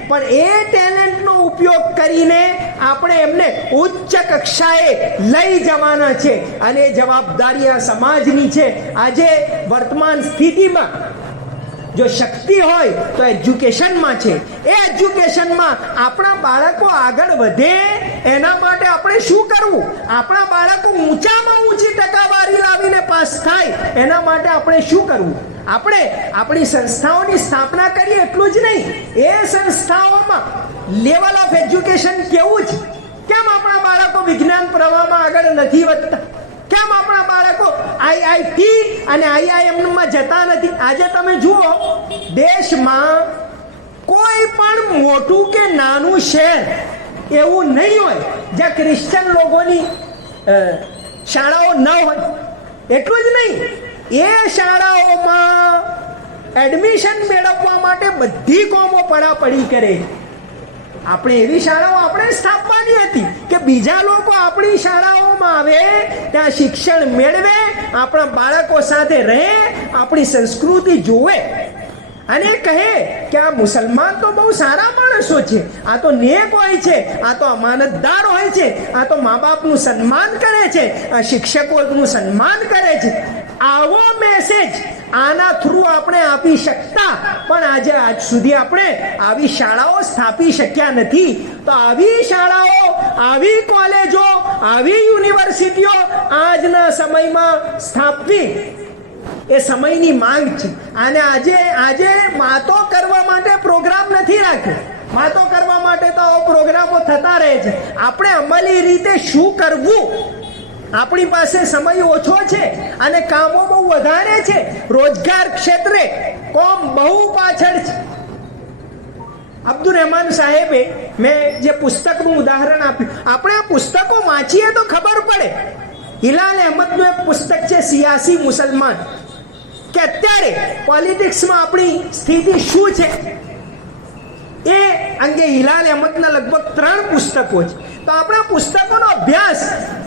પણ એ ટેલેન્ટનો ઉપયોગ કરીને આપણે એમને ઉચ્ચ કક્ષાએ લઈ જવાના છે. અને એ જવાબદારી આ સમાજની છે. આજે વર્તમાન સ્થિતિમાં જો શક્તિ હોય તો એજ્યુકેશનમાં છે. એ એજ્યુકેશનમાં આપણા બાળકો આગળ વધે એના માટે આપણે શું કરવું? આપણા બાળકો ઊંચામાં ઊંચી ટકાવારી લાવીને પાસ થાય એના માટે આપણે શું કરવું? આપણે આપણી સંસ્થાઓની સ્થાપના કરીએ એટલું જ નહીં, એ સંસ્થાઓમાં લેવલ ઓફ એજ્યુકેશન કેવું છે? કેમ આપણા બાળકો વિજ્ઞાન પ્રવાહમાં આગળ નથી વધતા? કેમ આપણા બાળકો આઈઆઈટી અને આઈઆઈએમમાં જતા નથી? આજે તમે જુઓ, દેશમાં કોઈ પણ મોટું કે નાનું શહેર એવું નહીં હોય જ્યાં ક્રિશ્ચન લોકોની શાળાઓ ન હોય. એટલું જ નહીં, એ શાળાઓમાં એડમિશન મેળવવા માટે બધી કોમો પડાપડી કરે. આપણે એવી શાળાઓ આપણે સ્થાપવાની હતી કે બીજા લોકો આપણી શાળાઓમાં આવે, ત્યાં શિક્ષણ મેળવે, આપણા બાળકો સાથે રહે, આપણી સંસ્કૃતિ જોવે અને કહે કે આ મુસલમાન તો બહુ સારા માણસો છે, આ તો નેક હોય છે, આ તો અમાનતદાર હોય છે, આ તો મા બાપનું સન્માન કરે છે, આ શિક્ષકોનું સન્માન કરે છે. આવો મેસેજ આના થ્રુ આપણે આપી શકતા, પણ આજે આજ સુધી આપણે આવી શાળાઓ સ્થાપી શક્યા નથી. તો આવી શાળાઓ, આવી કોલેજો, આવી યુનિવર્સિટીઓ આજના સમયમાં સ્થાપવી એ સમયની માંગ છે. અને આજે વાતો કરવા માટે પ્રોગ્રામ નથી રાખ્યો. વાતો કરવા માટે તો પ્રોગ્રામો થતા રહે છે. આપણે અમલી રીતે શું કરવું, આપણી પાસે સમય ઓછો છે અને કામો બહુ વધારે છે. રોજગાર ક્ષેત્રે કોમ બહુ પાછળ છે. અબ્દુલ રહેમાન સાહેબે મેં જે પુસ્તકનું ઉદાહરણ આપ્યું, આપણે આ પુસ્તકો વાંચીએ તો ખબર પડે. હિલાલ અહેમદનું એક પુસ્તક છે સિયાસી મુસલમાન, કે અત્યારે પોલિટિક્સમાં આપણી સ્થિતિ શું છે એ અંગે હિલાલ અહેમદના લગભગ 3 પુસ્તકો છે. તો આપણા પુસ્તકોનો અભ્યાસ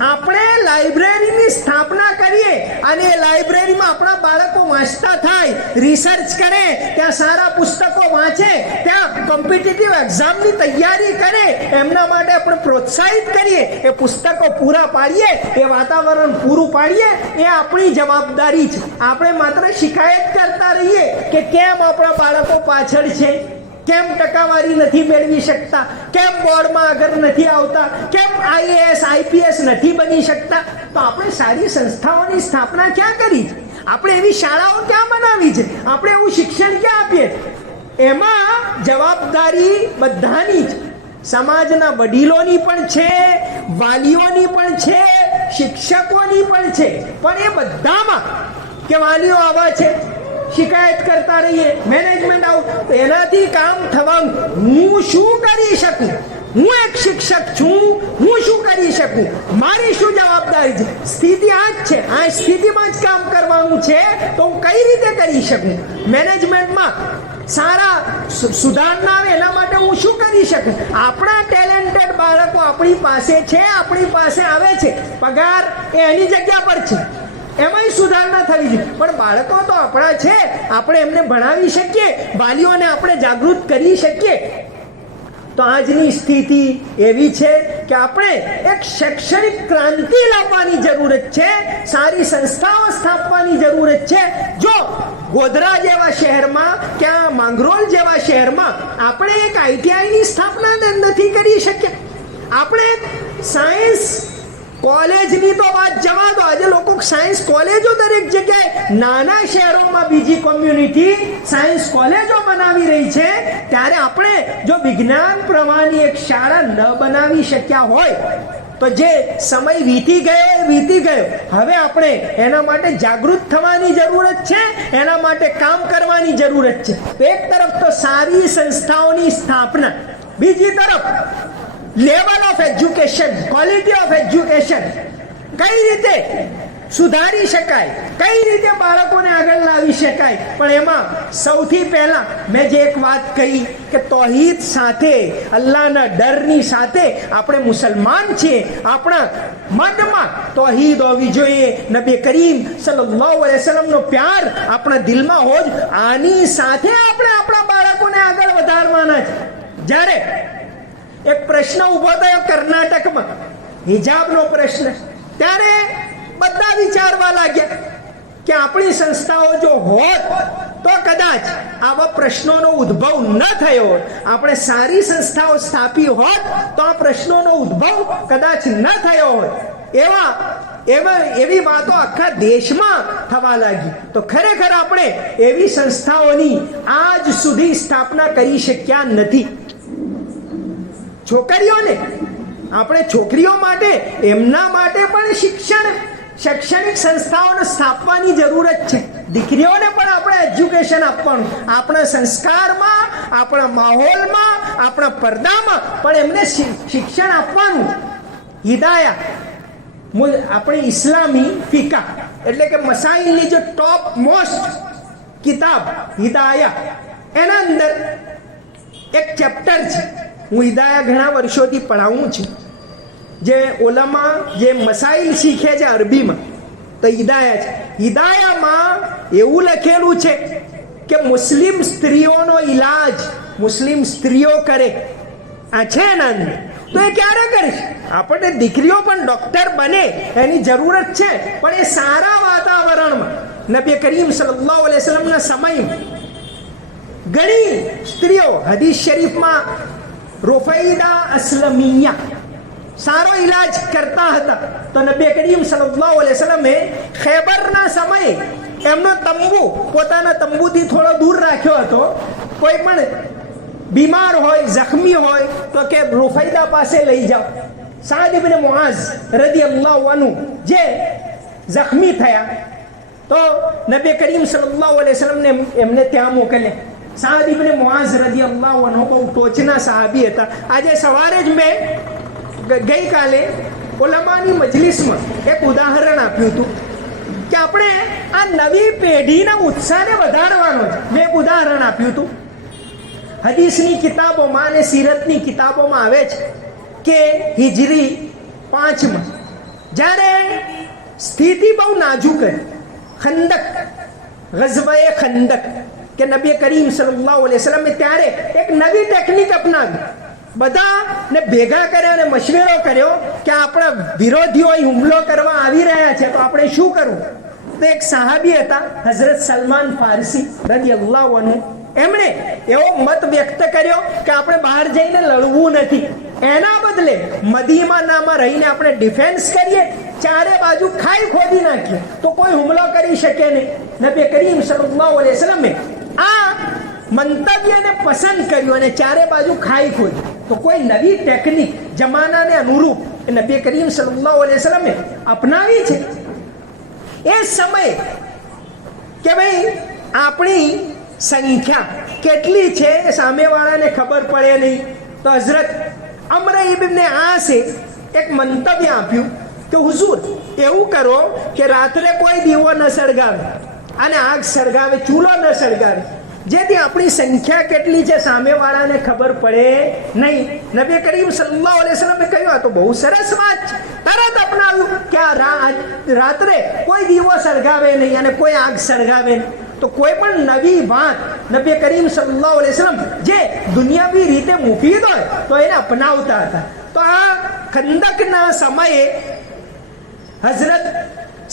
આપણે લાઇબ્રેરીની સ્થાપના કરીએ અને એ લાઇબ્રેરીમાં આપણા બાળકો વાંચતા થાય, રિસર્ચ કરે, ત્યાં સારા પુસ્તકો વાંચે, ત્યાં કોમ્પિટિટિવ એક્ઝામની તૈયારી કરે, એમના માટે આપણે પ્રોત્સાહિત કરીએ, એ પુસ્તકો પૂરા પાડીએ, એ વાતાવરણ પૂરું પાડીએ, એ આપણી જવાબદારી છે. આપણે માત્ર શિકાયત કરતા રહીએ કે કેમ આપણા બાળકો પાછળ છે, કેમ ટકાવારી નથી મેળવી શકતા, કેમ બોર્ડમાં આગળ નથી આવતા, કેમ આઈએએસ આઈપીએસ નથી બની શકતા. તો આપણે સારી સંસ્થાઓની સ્થાપના ક્યાં કરી છે? આપણે એવી શાળાઓ ક્યાં બનાવી છે? આપણે એવું શિક્ષણ ક્યાં આપીએ? એમાં જવાબદારી બધાની જ, સમાજના વડીલોની પણ છે, વાલીઓની પણ છે, શિક્ષકોની પણ છે. પણ એ બધામાં કે વાલીઓ આવા છે, શિકાયત કરતા રહીએ, મેનેજમેન્ટ આવું, એનાથી કામ થવાનું. હું શું કરી શકું? હું એક શિક્ષક છું, હું શું કરી શકું? મારી શું જવાબદારી છે? સ્થિતિ આ જ છે, આ સ્થિતિમાં જ કામ કરવાનું છે. તો હું કઈ રીતે કરી શકું? મેનેજમેન્ટમાં સારા સુધારણા આવે એના માટે હું શું કરી શકું? આપણા ટેલેન્ટેડ બાળકો આપણી પાસે છે, આપણી પાસે આવે છે, પગાર એ એની જગ્યા પર છે, એમાંય સુધારણા થવી જોઈએ. પણ બાળકો તો આપણા છે, આપણે એમને ભણાવી શકીએ, વાલીઓને આપણે જાગૃત કરી શકીએ. તો આજની સ્થિતિ એવી છે કે આપણે એક શૈક્ષણિક ક્રાંતિ લાવવાની જરૂરત છે, સારી સંસ્થાઓ સ્થાપવાની જરૂરત છે. જો ગોધરા જેવા શહેરમાં કે માંગરોળ જેવા શહેરમાં આપણે એક આઈટીઆઈની સ્થાપના નથી કરી શક્યા. આપણે સાયન્સ કોલેજની તો વાત જવા દો, આજે લોકો સાયન્સ કોલેજો દરેક જગ્યાએ, નાના શહેરોમાં બીજી કોમ્યુનિટી સાયન્સ કોલેજો બનાવી રહી છે. ત્યારે આપણે જો વિજ્ઞાન પ્રવાહની એક શાળા ન બનાવી શક્યા હોય તો જે સમય વીતી ગયો એ વીતી ગયો. હવે આપણે એના માટે જાગૃત થવાની જરૂરત છે, એના માટે કામ કરવાની જરૂરત છે. એક તરફ તો સારી સંસ્થાઓની સ્થાપના, બીજી તરફ level of education, quality of education કઈ રીતે સુધારી શકાય, કઈ રીતે બાળકોને આગળ લાવી શકાય. પણ એમાં સૌથી પહેલા મેં જે એક વાત કહી કે તૌહીદ સાથે, અલ્લાહના ડરની સાથે આપણે મુસલમાન છીએ, આપણા મનમાં તૌહીદ હોવી જોઈએ, નબી કરીમ સલ્લલ્લાહુ અલૈહિ વસલ્લમનો પ્યાર આપણા દિલમાં હોય. આની સાથે આપણે આપણા બાળકોને આગળ વધારવાના છે. જ્યારે એક પ્રશ્ન ઉભો થયો કર્ણાટકમાં, હિજાબનો પ્રશ્ન, ત્યારે બધા વિચારવા લાગ્યા કે આપણી સંસ્થાઓ જો હોત તો કદાચ આવા પ્રશ્નોનો ઉદ્ભવ ન થયો હોત. આપણે સારી સંસ્થાઓ સ્થાપી હોત તો આ પ્રશ્નોનો ઉદ્ભવ કદાચ ન થયો હોત. એવી વાતો આખા દેશમાં થવા લાગી. તો ખરેખર આપણે એવી સંસ્થાઓની આજ સુધી સ્થાપના કરી શક્યા નથી. છોકરીઓને, આપણે છોકરીઓ માટે, એમના માટે પણ શૈક્ષણિક સંસ્થાઓને સ્થાપવાની જરૂરત છે. દીકરીઓને પણ આપણે એજ્યુકેશન આપવાનું, આપણા સંસ્કારમાં, આપણા માહોલમાં, આપણા પડદામાં પણ એમને શિક્ષણ આપવાનું. હિદાયા, આપણી ઇસ્લામી ફિકા એટલે કે મસાઈલની જે ટોપ મોસ્ટ કિતાબ હિદાયા, એના અંદર એક ચેપ્ટર છે. હું હિદાયા ઘણા વર્ષોથી પઢાવું છું. જે ઓલામાં જે મસાઈલ શીખે છે અરબીમાં, તો હિદાયા છે. હિદાયામાં એવું લખેલું છે કે મુસ્લિમ સ્ત્રીઓનો ઈલાજ મુસ્લિમ સ્ત્રીઓ કરે. આ છે એના અંદર. તો એ ક્યારે કરીશ? આપણને દીકરીઓ પણ ડોક્ટર બને એની જરૂરત છે, પણ એ સારા વાતાવરણમાં, નબી કરીમ સલ્લલ્લાહુ અલૈહિ વસલ્લમના સમયમાં ઘણી સ્ત્રીઓ હદીસ શરીફમાં રૂફૈદા અસ્લમિયા સારો ઈલાજ કરતા હતા. તો નબી કરીમ સલ્લલ્લાહુ અલૈહિ વસલ્લમે ખૈબરના સમયે એમનો તંબુ પોતાના તંબુથી થોડો દૂર રાખ્યો હતો. કોઈ પણ બીમાર હોય, જખ્મી હોય તો કે રૂફૈદા પાસે લઈ જાઓ. સાદ ઇબ્ન મુઆઝ રદિયલ્લાહુ અન્હુ જે જખ્મી થયા તો નબી કરીમ સલ્લલ્લાહુ અલૈહિ વસલ્લમને એમને ત્યાં મોકલ્યા. સાદ ઇબ્ન મુઆઝ રદિયલ્લાહુ અન્હુ બહુ ટોચના સહાબી હતા. આજે સવારે જ મેં ગઈકાલે ઉલમાની મજલિસમાં એક ઉદાહરણ આપ્યું હતું કે આપણે આ નવી પેઢીના ઉત્સાહને વધારવાનો છે. મેં એક ઉદાહરણ આપ્યું હતું. હદીસની કિતાબોમાં અને સીરતની કિતાબોમાં આવે છે કે હિજરી 5માં જ્યારે સ્થિતિ બહુ નાજુક હતી, ખંદક, ગઝવાએ ખંદક, કે નબી કરીમ સલ્લલ્લાહુ અલૈહિ વસલ્લમે ત્યારે એક નવી ટેકનિક અપનાવી. બધાને ભેગા કર્યા અને મશવરો કર્યો કે આપણા વિરોધીઓ હુમલો કરવા આવી રહ્યા છે તો આપણે શું કરવું. તો એક સહાબી હતા હઝરત સલમાન ફારસી રદિયલ્લાહુ અન્હુ, એમણે એવો મત વ્યક્ત કર્યો કે આપણે બહાર જઈને લડવું નથી, એના બદલે મદીનામાં રહીને આપણે ડિફેન્સ કરીએ, ચારે બાજુ ખાઈ ખોદી નાખીએ તો કોઈ હુમલો કરી શકે નહીં. નબી કરીમ સલ્લલ્લાહુ અલૈહિ વસલ્લમે આ મંતવ્યને પસંદ કર્યું અને ચારે બાજુ ખાઈ ખોદી. તો કોઈ નવી ટેકનિક જમાનાને અનુરૂપ નબી કરીમ સલ્લલ્લાહુ અલૈહિ વસલ્લમે અપનાવી છે. એ સમયે કે ભાઈ આપણી સંખ્યા કેટલી છે એ સામેવાળાને ખબર પડે નહીં. તો હઝરત અમ્ર ઇબ્ન આસે એક મંતવ્ય આપ્યું કે હુઝુર એવું કરો કે રાત્રે કોઈ દીવો ન સળગાવે અને આગ સળગાવે, ચૂલો ન સળગાવે, જેથી આપણી સંખ્યા કેટલી છે સામેવાળાને ખબર પડે નહીં. નબી કરીમ સલ્લલ્લાહુ અલૈહિ વસલ્લમે કહ્યું આ તો બહુ સરસ વાત છે. તરત અપનાવ્યું કે આ રાત્રે કોઈ દીવો સળગાવે નહીં અને કોઈ આગ સળગાવે નહીં. તો કોઈ પણ નવી વાત નબી કરીમ સલ્લલ્લાહુ અલૈહિ વસલ્લમ જે દુનિયાવી રીતે મુફીદ હોય તો એને અપનાવતા હતા. તો આ ખંદકના સમયે હઝરત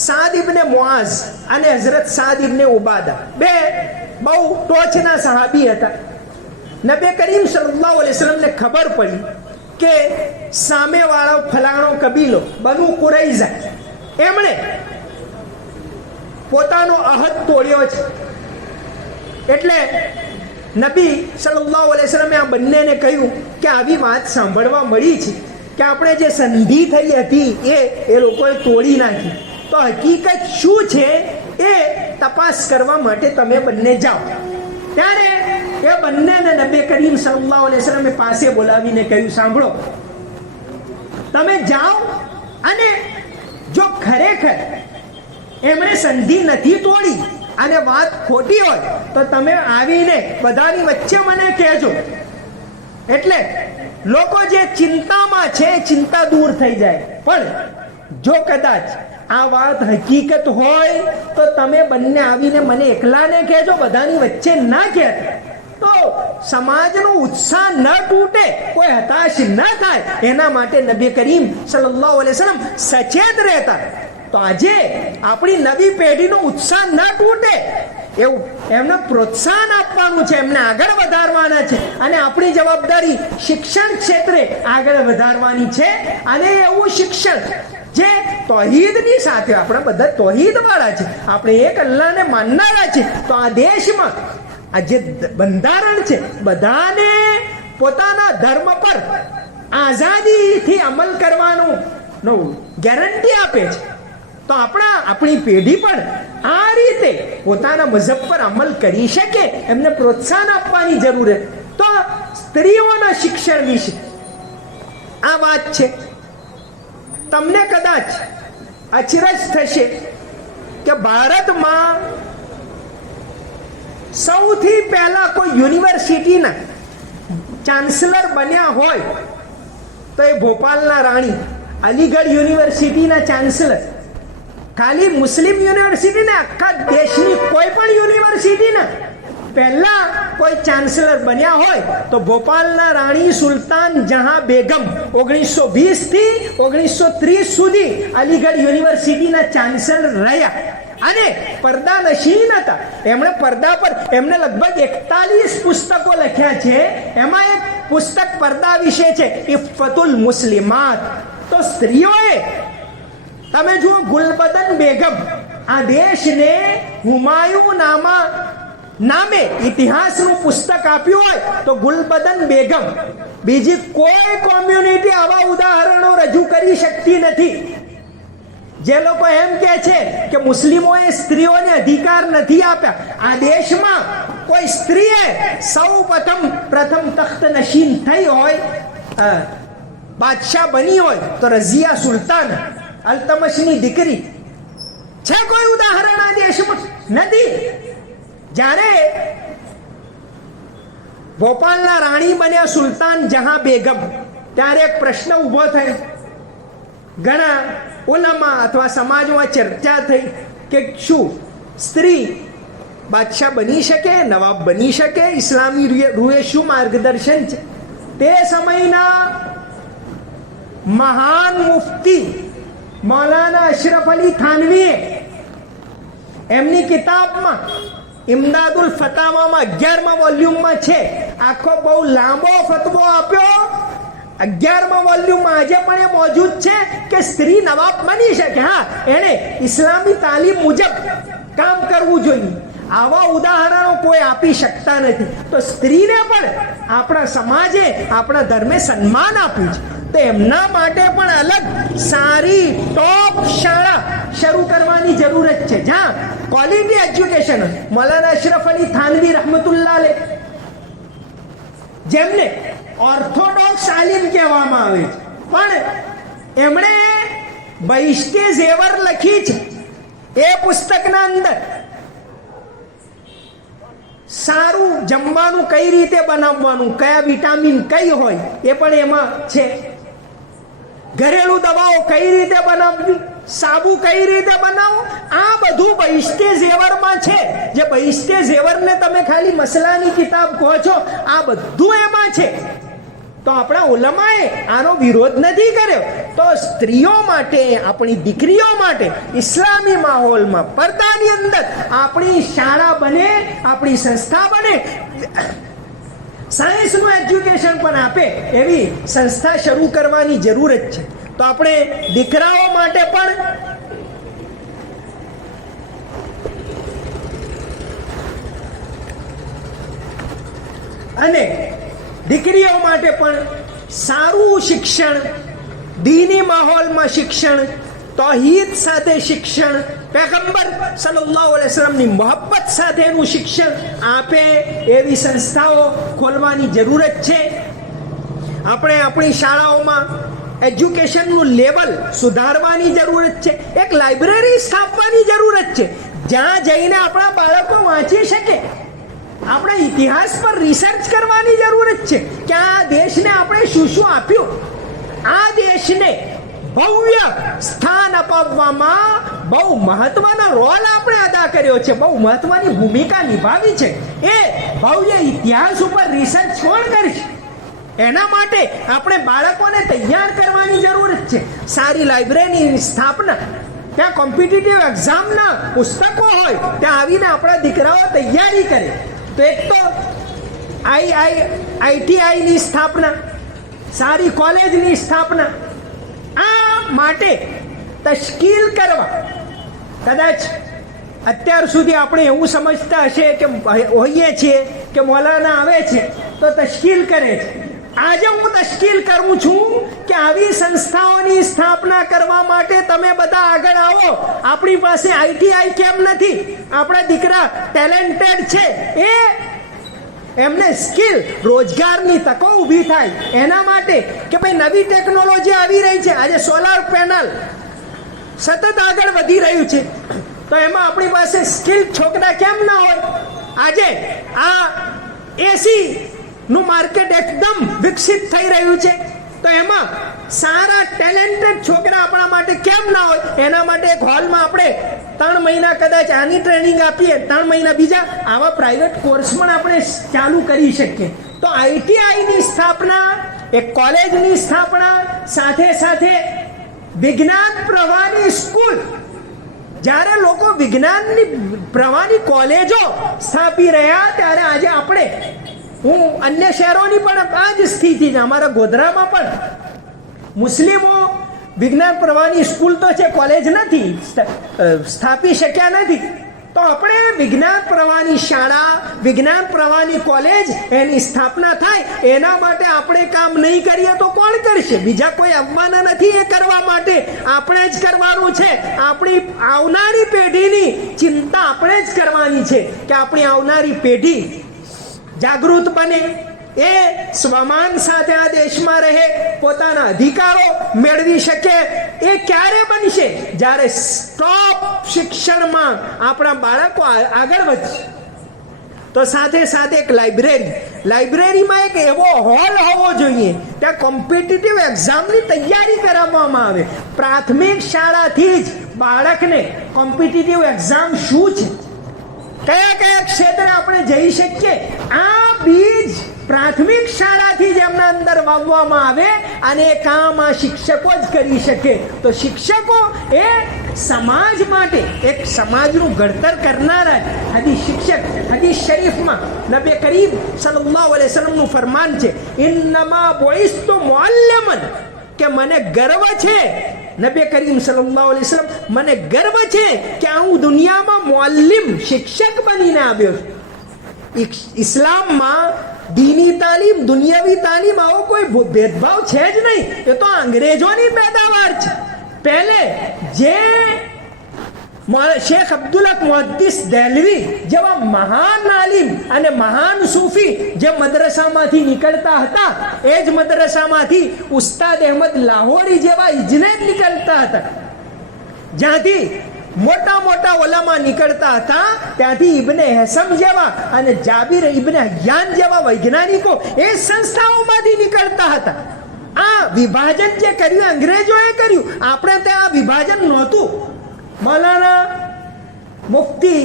સાદ ઇબ્ન મુઆઝ અને હઝરત સાદ ઇબ્ન ઉબાદા બે બહુ ટોચના સહાબી હતા. નબી કરીમ સલ્લલ્લાહુ અલૈહિ વસલ્લમને ખબર પડી કે સામેવાળો ફલાણો કબીલો બનુ કુરૈઝા એમણે પોતાનો અહદ તોડ્યો છે. એટલે નબી સલ્લલ્લાહુ અલૈહિ વસલ્લમે આ બંનેને કહ્યું કે આવી વાત સાંભળવા મળી છે કે આપણે જે સંધિ થઈ હતી એ લોકોએ તોડી નાખી. તો હકીકત શું છે એ તપાસ કરવા માટે તમે બંને જાઓ. ત્યારે એ બંનેને નબી કરીમ સલ્લલ્લાહુ અલૈહિ વસલ્લમે પાસે બોલાવીને કહ્યું સાંભળો, તમે જાઓ અને જો ખરેખર એમણે સંધિ નથી તોડી અને વાત ખોટી હોય તો તમે આવીને બધાની વચ્ચે મને કહેજો. એટલે લોકો જે ચિંતામાં છે ચિંતા દૂર થઈ જાય. પણ જો કદાચ આ વાત હકીકત હોય તો તમે બંને આવીને મને એકલાને કહેજો, બધાની વચ્ચે ના કહેતા. તો સમાજનો ઉત્સાહ ન તૂટે, કોઈ હતાશ ન થાય, એના માટે નબી કરીમ સલ્લલ્લાહુ અલૈહિ વસલ્લમ સચેત રહેતા. તો આજે આપણી નવી પેઢીનો ઉત્સાહ ન તૂટે એવું એમને પ્રોત્સાહન આપવાનું છે, એમને આગળ વધારવાના છે. અને આપણી જવાબદારી શિક્ષણ ક્ષેત્રે આગળ વધારવાની છે. અને એવું શિક્ષણ જે તૌહીદની સાથે, આપણે બધા તૌહીદ વાળા છે, આપણે એક અલ્લાહને માનનારા છે. તો આ દેશમાં આ જે બંધારણ છે બધાને પોતાના ધર્મ પર આઝાદીથી અમલ કરવાનું ગેરંટી આપે છે. તો આપણી પેઢી પણ આ રીતે પોતાના મઝહબ પર અમલ કરી શકે, એમને પ્રોત્સાહન આપવાની જરૂર છે. તો સ્ત્રીઓના શિક્ષણ વિશે આ વાત છે. તમને કદાચ અચરજ થશે કે ભારતમાં સૌથી પહેલા કોઈ યુનિવર્સિટીના ચાન્સલર બન્યા હોય તો એ ભોપાલના રાણી, અલીગઢ યુનિવર્સિટીના ચાન્સલર. ખાલી મુસ્લિમ યુનિવર્સિટી ને આખા દેશની કોઈ પણ યુનિવર્સિટીના પહેલા કોઈ ચાન્સલર બન્યા હોય તો ભોપાલના રાણી સુલતાન જહાં બેગમ 1920 થી 1930 સુધી અલીગઢ યુનિવર્સિટીના ચાન્સલર રહ્યા. અને પડદાનશીન હતા. એમણે પડદા પર એમને લગભગ 41 પુસ્તકો લખ્યા છે. એમાં એક પુસ્તક પડદા વિશે છે, ઇફ્ફતુલ મુસ્લિમાત. તો સ્ત્રીઓએ, તમે જુઓ, ગુલબદન બેગમ આ દેશને હુમાયું નામે ઇતિહાસનું પુસ્તક આપ્યું હોય તો ગુલબદન બેગમ. બીજી કોઈ કોમ્યુનિટી આવા ઉદાહરણો રજૂ કરી શકતી નથી. જે લોકો એમ કહે છે કે મુસ્લિમોએ સ્ત્રીઓને અધિકાર નથી આપ્યા, આ દેશમાં કોઈ સ્ત્રીએ સૌ પ્રથમ તખ્ત નશીન થઈ હોય, બાદશાહ બની હોય તો રઝિયા સુલતાન અલ્તમશની દીકરી છે. કોઈ ઉદાહરણ આ દેશમાં નથી. જ્યારે ભોપાલના રાણી બન્યા સુલતાન જહાં બેગમ, ત્યારે એક પ્રશ્ન ઉભો થયો. ઘણા ઉલમા અથવા સમાજમાં ચર્ચા થઈ કે શું સ્ત્રી બાદશાહ બની શકે, નવાબ બની શકે? ઇસ્લામી રૂએ શું માર્ગદર્શન છે? તે સમયના મહાન મુફતી મૌલાના અશરફ અલી થાનવીએ એમની કિતાબમાં ઇમદાદુલ ફતાવામાં 11મા વોલ્યુમમાં છે, આખો બહુ લાંબો ફતવો આપ્યો. 11મા વોલ્યુમમાં આજે પણ એ મોજૂદ છે કે સ્ત્રી નવાબ બની શકે. હા, એને ઇસ્લામી તાલીમ મુજબ કામ કરવું જોઈએ. આવા ઉદાહરણો કોઈ આપી શકતા નથી. તો સ્ત્રીને પણ આપણા સમાજે, આપણા ધર્મે સન્માન આપ્યું છે. તો એમના માટે પણ અલગ સારી ટોપ શાળા શરૂ કરવાની જરૂરત છે, જ્યાં ક્વોલિટી એજ્યુકેશન. મૌલાના અશરફ અલી થાનવી રહમતુલ્લાહ અલૈહ, જેમને ઓર્થોડોક્સ આલિમ કહેવામાં આવે છે, પણ એમણે બહિશ્તે ઝેવર લખી છે. એ પુસ્તકના અંદર સારું જમવાનું કઈ રીતે બનાવવાનું, કયા વિટામિન કઈ હોય એ પણ એમાં છે. ઘરેલું દવાઓ કઈ રીતે બનાવવી, સાબુ કઈ રીતે બનાવો, આ બધું બહિશ્તે ઝેવરમાં છે. જે બહિશ્તે ઝેવરને તમે ખાલી મસલાની કિતાબ કહો છો, આ બધું એમાં છે. તો આપણા ઉલમાએ આનો વિરોધ નથી કર્યો. તો સ્ત્રીઓ માટે, આપણી દીકરીઓ માટે ઇસ્લામી માહોલમાં પડદાની અંદર આપણી શાળા બને, આપણી સંસ્થા બને, સાયન્સનું એજ્યુકેશન પણ આપે એવી સંસ્થા શરૂ કરવાની જરૂરત છે. તો આપણે દીકરાઓ માટે પણ અને દીકરીઓ માટે પણ સારું શિક્ષણ, દીની માહોલમાં શિક્ષણ, તૌહીદ સાથે શિક્ષણ, પૈગંબર સલ્લલ્લાહુ અલૈહિ વસલ્લમની મોહબ્બત સાથેનું શિક્ષણ આપે એવી સંસ્થાઓ ખોલવાની જરૂરત છે. આપણે આપણી શાળાઓમાં એજ્યુકેશનનું લેવલ સુધારવાની જરૂરત છે. એક લાઇબ્રેરી સ્થાપવાની જરૂરત છે, જ્યાં જઈને આપણા બાળકો વાંચી શકે. આપણે ઇતિહાસ પર રિસર્ચ કરવાની જરૂરત છે કે આ દેશને આપણે શું શું આપ્યું. આ દેશને ભવ્ય સ્થાન અપાવવામાં બહુ મહત્વનો રોલ આપણે અદા કર્યો છે, બહુ મહત્વની ભૂમિકા નિભાવી છે. એ ભવ્ય ઇતિહાસ ઉપર રિસર્ચ કોણ કરશે? એના માટે આપણે બાળકોને તૈયાર કરવાની જરૂરત છે. સારી લાઇબ્રેરીની સ્થાપના, ત્યાં કોમ્પિટિટિવ એક્ઝામના પુસ્તકો હોય, ત્યાં આવીને આપણા દીકરાઓ તૈયારી કરે. તો એક તો આઈટીઆઈની સ્થાપના, સારી કોલેજની સ્થાપના, આ માટે તશ્કીલ કરવા. કદાચ અત્યાર સુધી આપણે એવું સમજતા હશે કે હોઈએ છીએ કે મૌલાના આવે છે તો તશ્કીલ કરે છે. આજે હું તશ્કીલ કરું છું કે આવી સંસ્થાઓની સ્થાપના કરવા માટે તમે બધા આગળ આવો. આપણી પાસે આઈટીઆઈ કેમ નથી? આપણા દીકરા ટેલેન્ટેડ છે, એમને સ્કિલ, રોજગારની તકો ઊભી થાય એના માટે કે ભાઈ નવી ટેકનોલોજી આવી રહી છે. આજે સોલાર પેનલ સતત આગળ વધી રહ્યું છે, તો એમાં આપણી પાસે સ્કિલ છોકરા કેમ ના હોય? આજે આ એસી નું માર્કેટ એકદમ વિકસિત થઈ રહ્યું છે, તો એમાં સારા ટેલેન્ટેડ છોકરા આપણા માટે કેમ ના હોય? એના માટે એક હોલમાં આપણે 3 મહિના કદાચ આની ટ્રેનિંગ આપીએ, 3 મહિના બીજા આવા પ્રાઇવેટ કોર્સ પણ આપણે ચાલુ કરી શકીએ. તો આઈટીઆઈની સ્થાપના, એક કોલેજની સ્થાપના, સાથે સાથે વિજ્ઞાન પ્રવાહની સ્કૂલ, જ્યારે લોકો વિજ્ઞાનની પ્રવાહની કોલેજો સ્થાપી રહ્યા ત્યારે આજે આપણે હું અન્ય શહેરોની પણ આ જ સ્થિતિ છે. અમારા ગોધરામાં પણ મુસ્લિમો વિજ્ઞાન પ્રવાહની સ્કૂલ તો છે, કોલેજ નથી, સ્થાપી શક્યા નથી. તો આપણે વિજ્ઞાન પ્રવાહની શાળા, વિજ્ઞાન પ્રવાહની કોલેજ એની સ્થાપના થાય એના માટે આપણે કામ નહીં કરીએ તો કોણ કરશે? બીજા કોઈ આવવાના નથી એ કરવા માટે, આપણે જ કરવાનું છે. આપણી આવનારી પેઢીની ચિંતા આપણે જ કરવાની છે કે આપણી આવનારી પેઢી જાગૃત બને, એ સ્વમાન સાથે આ દેશમાં રહે, પોતાના અધિકારો મેળવી શકે. એ ક્યારે બનશે? જ્યારે ટોપ શિક્ષણમાં આપણા બાળકો આગળ વધશે. તો સાથે સાથે એક લાઇબ્રેરીમાં એક એવો હોલ હોવો જોઈએ ત્યાં કોમ્પિટિટિવ એક્ઝામની તૈયારી કરાવવામાં આવે. પ્રાથમિક શાળાથી જ બાળકને કોમ્પિટિટિવ એક્ઝામ શું છે, કયા કયા ક્ષેત્રે આપણે જઈ શકીએ, આ બીજ પ્રાથમિક શાળાથી જ એમના અંદર વાવવામાં આવે અને એ કામ આ શિક્ષકો જ કરી શકે. તો શિક્ષકો એ સમાજ માટે એક સમાજનું ઘડતર કરનારા હદીસ શરીફમાં નબી કરીમ સલ્લલ્લાહુ અલૈહિ વસલ્લમનું ફરમાન છે, ઇન્નમા બુઇસ્તુ મુઅલ્લિમન, કે મને ગર્વ છે, નબી કરીમ સલ્લલ્લાહુ અલૈહિ વસલ્લમ, મને ગર્વ છે કે હું દુનિયામાં મુઅલ્લિમ, શિક્ષક બનીને આવ્યો છું. ઇસ્લામમાં દીની તાલીમ, દુનિયાવી તાલીમ આવો કોઈ ભેદભાવ છે જ નહીં. એ તો અંગ્રેજોની પેદાવાર છે. પહેલે જે શેખ અબ્દુલ્લા મુહદ્દિસ દહેલવી જેવા મહાન આલિમ અને મહાન સૂફી જે મદ્રસામાંથી નીકળતા હતા, એ જ મદ્રસામાંથી ઉસ્તાદ અહેમદ લાહોરી જેવા ઇજનેર નીકળતા હતા. જ્યાંથી મોટા મોટા ઓલામા નીકળતા હતા, ત્યાંથી ઇબ્ને હસમ જેવા અને જાબિર ઇબ્ને હય્યાન જેવા વૈજ્ઞાનિકો એ સંસ્થાઓમાંથી નીકળતા હતા. આ વિભાજન જે કર્યું અંગ્રેજોએ કર્યું, આપણે ત્યાં આ વિભાજન નહોતું. મૌલાના મુફ્તી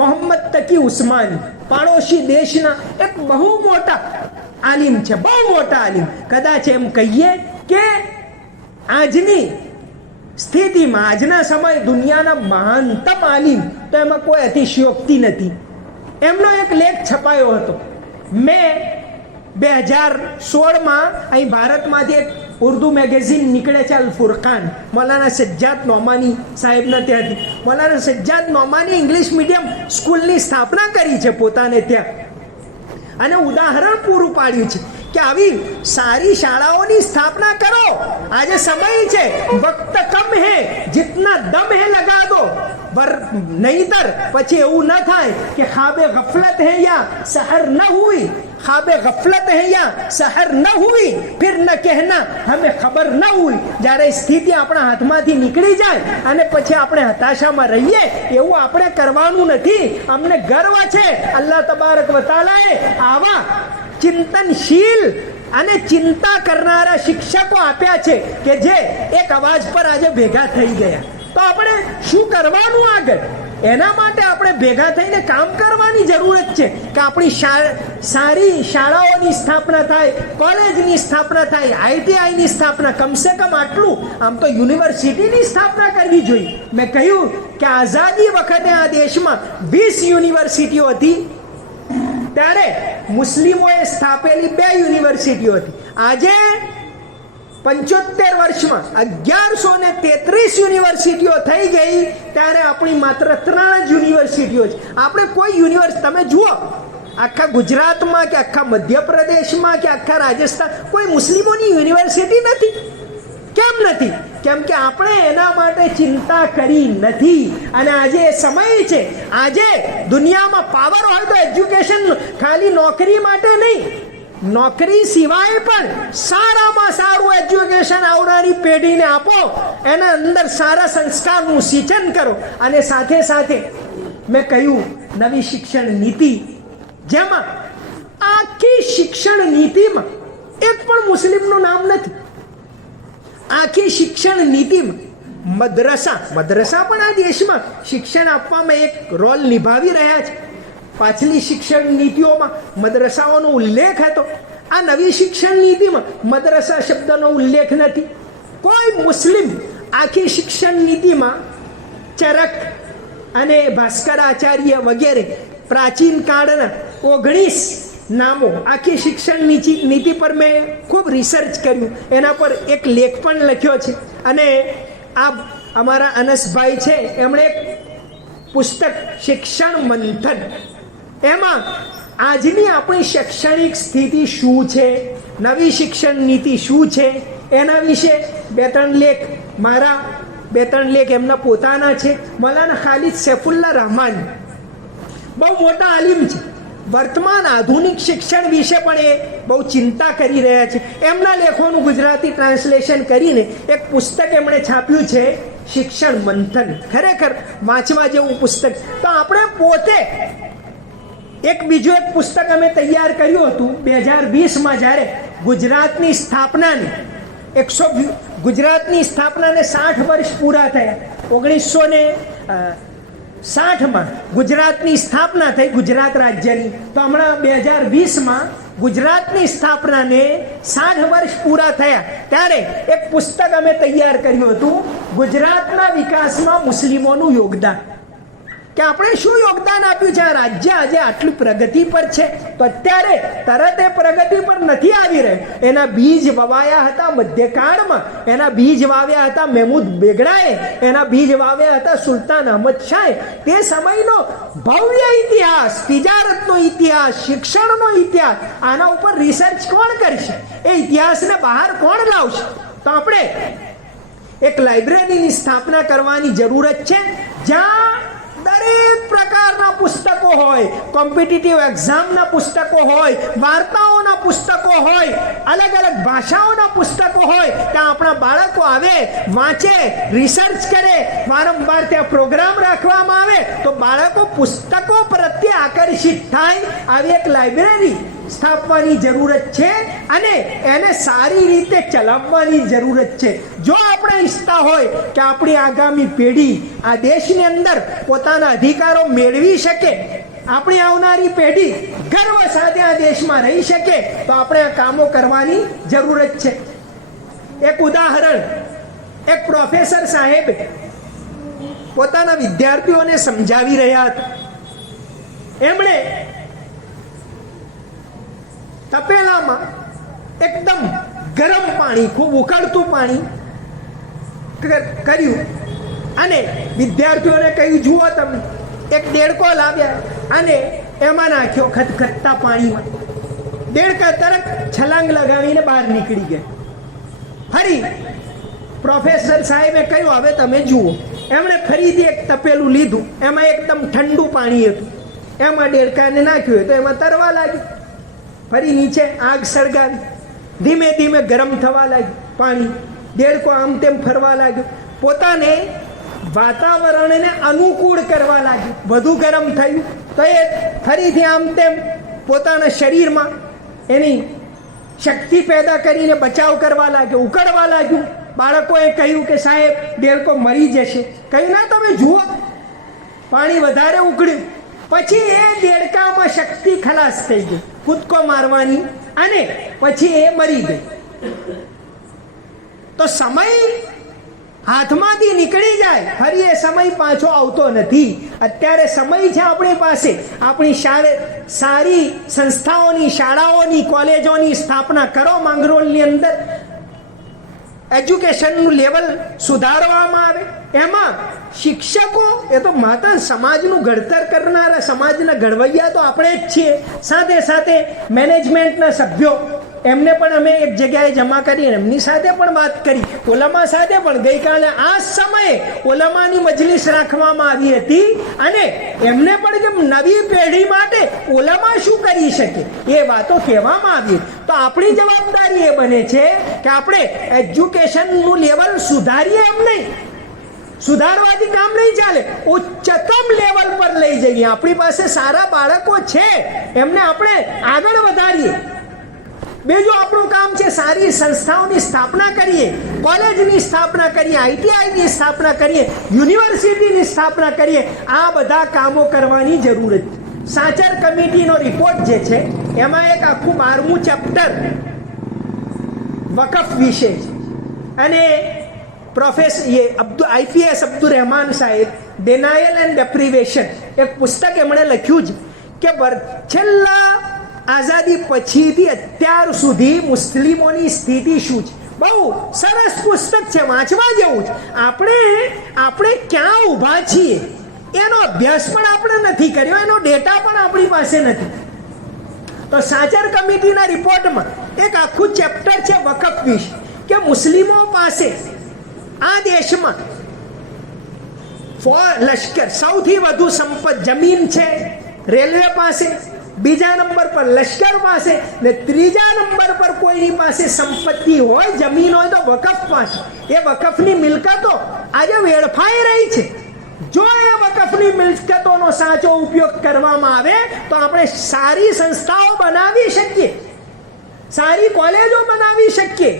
મોહમ્મદ તકી ઉસ્માની પાડોશી દેશના એક બહુ મોટા આલિમ છે, બહુ મોટા આલિમ. કદાચ એમ કહીએ કે આજની સ્થિતિમાં, આજના સમય દુનિયાના મહાનતમ આલિમ, તો એમાં કોઈ અતિશયોક્તિ નથી. એમનો એક લેખ છપાયો હતો. મેં 2016માં અહીં ભારતમાંથી એક ઉર્દુ મેગેઝિન નીકળે છે, અલ ફુરકાન, મૌલાના સજ્જાદ નોમાની સાહેબના ત્યાંથી. મૌલાના સજ્જાદ નોમાની ઇંગ્લિશ મીડિયમ સ્કૂલની સ્થાપના કરી છે પોતાને ત્યાં, અને ઉદાહરણ પૂરું પાડ્યું છે કે આવી સારી શાળાઓની સ્થાપના કરો. આજે સમય છે, વક્ત કમ હે, જીતના દમ હે લગા દો, નહીતર પછી એવું ન થાય કે ખાબે ગફલત હે યા સહર ન હુઈ, ખાબે ગફલત હે યા સહર ન હુઈ, ફિર ન કહેના હમે ખબર ન હુઈ. જ્યારે સ્થિતિ આપણા હાથમાંથી નીકળી જાય અને પછી આપણે હતાશામાં રહીએ, એવું આપણે કરવાનું નથી. અમને ગર્વ છે અલ્લાહ તબારક વ તઆલાએ આવા ચિંતનશીલ અને ચિંતા કરનારા શિક્ષકો આપ્યા છે કે જે એક અવાજ પર આજે ભેગા થઈ ગયા. તો આપણે શું કરવાનું આગળ? એના માટે આપણે ભેગા થઈને કામ કરવાની જરૂરત છે કે આપણી સારી શાળાઓની સ્થાપના થાય, કોલેજની સ્થાપના થાય, ITIની સ્થાપના, કમસે કમ આટલું. આમ તો યુનિવર્સિટીની સ્થાપના કરવી જોઈએ. મેં કહ્યું કે આઝાદી વખતે આ દેશમાં 20 યુનિવર્સિટીઓ હતી, ત્યારે મુસ્લિમોએ સ્થાપેલી 2 યુનિવર્સિટીઓ હતી. આજે 75 વર્ષમાં 1133 યુનિવર્સિટીઓ થઈ ગઈ, ત્યારે આપણી માત્ર 3 જ યુનિવર્સિટીઓ છે. આપણે કોઈ યુનિવર્સિટી તમે જુઓ, આખા ગુજરાતમાં કે આખા મધ્યપ્રદેશમાં કે આખા રાજસ્થાન કોઈ મુસ્લિમોની યુનિવર્સિટી નથી. કેમ નથી? કેમ કે આપણે એના માટે ચિંતા કરી નથી. અને આજે એ સમય છે, આજે દુનિયામાં પાવર હોય તો એજ્યુકેશન ખાલી નોકરી માટે નહીં, નોકરી સિવાય પણ સારામાં સારું એજ્યુકેશન આવનારી પેઢીને આપો, એના અંદર સારા સંસ્કારનું સિંચન કરો. અને સાથે સાથે મેં કહ્યું નવી શિક્ષણ નીતિ, જેમાં આખી શિક્ષણ નીતિમાં એક પણ મુસ્લિમનું નામ નથી. આખી શિક્ષણ નીતિમાં મદ્રસા પણ આ દેશમાં શિક્ષણ આપવામાં એક રોલ નિભાવી રહ્યા છે. પાછલી શિક્ષણ નીતિઓમાં મદ્રસાઓનો ઉલ્લેખ હતો. આ નવી શિક્ષણ નીતિમાં મદ્રસા શબ્દનો ઉલ્લેખ નથી. કોઈ મુસ્લિમ આખી શિક્ષણ નીતિમાં ચરક અને ભાસ્કરાચાર્ય વગેરે પ્રાચીન કાળના 19 નામો, આખી શિક્ષણ નીતિ પર મેં ખૂબ રિસર્ચ કર્યું, એના પર એક લેખ પણ લખ્યો છે. અને આ અમારા અનસભાઈ છે, એમણે એક પુસ્તક શિક્ષણ મંથન, એમાં આજની આપણી શૈક્ષણિક સ્થિતિ શું છે, નવી શિક્ષણ નીતિ શું છે, એના વિશે 2-3 લેખ મારા, 2-3 લેખ એમના પોતાના છે. મૌલાના ખાલિદ સૈફુલ્લાહ રહમાન બહુ મોટા આલિમ છે, વર્તમાન આધુનિક શિક્ષણ વિશે પણ એ બહુ ચિંતા કરી રહ્યા છે. એમના લેખોનું ગુજરાતી ટ્રાન્સલેશન કરીને એક પુસ્તક એમણે છાપ્યું છે, શિક્ષણ મંથન. ખરેખર વાંચવા જેવું પુસ્તક. તો આપણે પોતે બીજું એક પુસ્તક અમે તૈયાર કર્યું હતું 2020માં, જ્યારે ગુજરાતની સ્થાપનાને 60 વર્ષ પૂરા થયા. 1960માં ગુજરાતની સ્થાપના થઈ, ગુજરાત રાજ્યની. તો હમણાં 2020માં ગુજરાતની સ્થાપનાને 60 વર્ષ પૂરા થયા, ત્યારે એક પુસ્તક અમે તૈયાર કર્યું હતું, ગુજરાતના વિકાસમાં મુસ્લિમોનું યોગદાન. કે આપણે શું યોગદાન આપ્યું છે. આ રાજ્ય આજે આટલી પ્રગતિ પર છે, તો અત્યારે તરત એ પ્રગતિ પર નથી આવી રહ્યું. એના બીજ વવાયા હતા મધ્યકાળમાં, એના બીજ વાવ્યા હતા મહેમૂદ બેગડાએ, એના બીજ વાવ્યા હતા સુલતાન અહમદ શાહે. તે સમયનો ભવ્ય ઇતિહાસ, તિજારતનો ઇતિહાસ, શિક્ષણનો ઇતિહાસ, આના ઉપર રિસર્ચ કોણ કરશે? એ ઇતિહાસને બહાર કોણ લાવશે? તો આપણે એક લાઇબ્રેરીની સ્થાપના કરવાની જરૂરત છે, જ્યાં દરેક પ્રકારના પુસ્તકો હોય, કોમ્પિટિટિવ એક્ઝામના પુસ્તકો હોય, વાર્તાઓના પુસ્તકો હોય, અલગ અલગ ભાષાઓના પુસ્તકો હોય. ત્યાં આપણા બાળકો આવે, વાંચે, રિસર્ચ કરે, વારંવાર ત્યાં પ્રોગ્રામ રાખવામાં આવે, તો બાળકો પુસ્તકો પ્રત્યે આકર્ષિત થાય. આવી એક લાઇબ્રેરી સ્થાપવાની જરૂરત છે અને એને સારી રીતે ચલાવવાની જરૂરત છે. જો આપણે ઈચ્છતા હોય કે આપણી આગામી પેઢી આ દેશની અંદર પોતાના અધિકારો મેળવી શકે, આપણી આવનારી પેઢી ગર્વ સાથે આ દેશમાં રહી શકે, તો આપણે આ કામો કરવાની જરૂરત છે. એક ઉદાહરણ, એક પ્રોફેસર સાહેબ પોતાના વિદ્યાર્થીઓને સમજાવી રહ્યા હતા. એમણે તપેલામાં એકદમ ગરમ પાણી, ખૂબ ઉકળતું પાણી કર્યું અને વિદ્યાર્થીઓને કહ્યું, જુઓ તમે. એક દેડકો લાવ્યા અને એમાં નાખ્યો ખતખતતા પાણીમાં. દેડકા તરત છલાંગ લગાવીને બહાર નીકળી ગયા. ફરી પ્રોફેસર સાહેબે કહ્યું, હવે તમે જુઓ. એમણે ફરીથી એક તપેલું લીધું, એમાં એકદમ ઠંડુ પાણી હતું, એમાં દેડકાને નાખ્યું તો એમાં તરવા લાગ્યું. ફરી નીચે આગ સળગાવી, ધીમે ધીમે ગરમ થવા લાગ્યું પાણી. દેડકો આમ તેમ ફરવા લાગ્યો, પોતાને વાતાવરણને અનુકૂળ કરવા લાગ્યું, વધુ ગરમ થયું તો એ ફરીથી આમ તેમ પોતાના શરીરમાં એની શક્તિ પેદા કરીને બચાવ કરવા લાગ્યો, ઉકળવા લાગ્યું. બાળકોએ કહ્યું કે સાહેબ દેડકો મરી જશે. કહ્યું ના, તમે જુઓ, પાણી વધારે ઉકળ્યું. પછી એ દેડકામાં શક્તિ ખલાસ થઈ ગઈ કૂદકો મારવાની, અને પછી એ મરી ગઈ. તો સમય હાથમાંથી નીકળી જાય, ફરી એ સમય પાછો આવતો નથી. અત્યારે સમય છે આપણી પાસે. આપણી સારી સંસ્થાઓની, શાળાઓની, કોલેજોની સ્થાપના કરો. માંગરોળની અંદર એજ્યુકેશનનું લેવલ સુધારવામાં આવે. એમાં શિક્ષકો એ તો માત્ર સમાજનું ઘડતર કરનારા, સમાજના ઘડવૈયા તો આપણે જ છીએ. સાથે સાથે મેનેજમેન્ટના સભ્યો, એમને પણ અમે એક જગ્યાએ જમા કરી, એમની સાથે પણ વાત કરી, ઓલામા સાથે પણ. ગઈકાલે આ સમયે ઓલામાની મજલિસ રાખવામાં આવી હતી અને એમને પણ કે નવી પેઢી માટે ઓલામા શું કરી શકે એ વાતો કહેવામાં આવી. તો આપણી જવાબદારી એ બને છે કે આપણે એજ્યુકેશનનું લેવલ સુધારીએ. એમ નહીં, સુધારવાથી કામ નહીં ચાલે, ઉચ્ચતમ લેવલ પર લઈ જઈએ. આપણી પાસે સારા બાળકો છે, એમને આપણે આગળ વધારીએ. બીજું આપણું કામ છે સારી સંસ્થાઓની સ્થાપના કરીએ, કોલેજની સ્થાપના કરીએ, ITIની સ્થાપના કરીએ, યુનિવર્સિટીની સ્થાપના કરીએ. આ બધા કામો કરવાની જરૂર છે. સાચર કમિટીનો રિપોર્ટ જે છે એમાં એક આખું 12મું ચેપ્ટર વકફ વિશે છે અને પ્રોફેસર IPS અબ્દુલ રહેમાન સાહેબ ડેનાયલ એન્ડ ડેપ્રિવેશન એક પુસ્તક એમણે લખ્યું છે કે છેલ્લા આઝાદી પછીથી અત્યાર સુધી મુસ્લિમોની સ્થિતિ શું છે. બહુ સરસ પુસ્તક છે, વાંચવા જેવું છે. આપણે ક્યાં ઊભા છીએ એનો અભ્યાસ પણ આપણે નથી કર્યો, એનો ડેટા પણ આપણી પાસે નથી. તો સાચર કમિટીના રિપોર્ટમાં એક આખું ચેપ્ટર છે વકફ વિશે, કે મુસ્લિમો પાસે આ દેશમાં લશ્કર સૌથી વધુ સંપત્તિ જમીન છે, રેલવે પાસે, બીજા નંબર પર લશ્કર પાસે, ને ત્રીજા નંબર પર કોઈની પાસે સંપત્તિ હોય, જમીન હોય તો વકફ પાસે. એ વકફની મિલકતો આજે વેડફાઈ રહી છે. જો એ વકફની મિલકતોનો સાચો ઉપયોગ કરવામાં આવે તો આપણે સારી સંસ્થાઓ બનાવી શકીએ, સારી કોલેજો બનાવી શકીએ,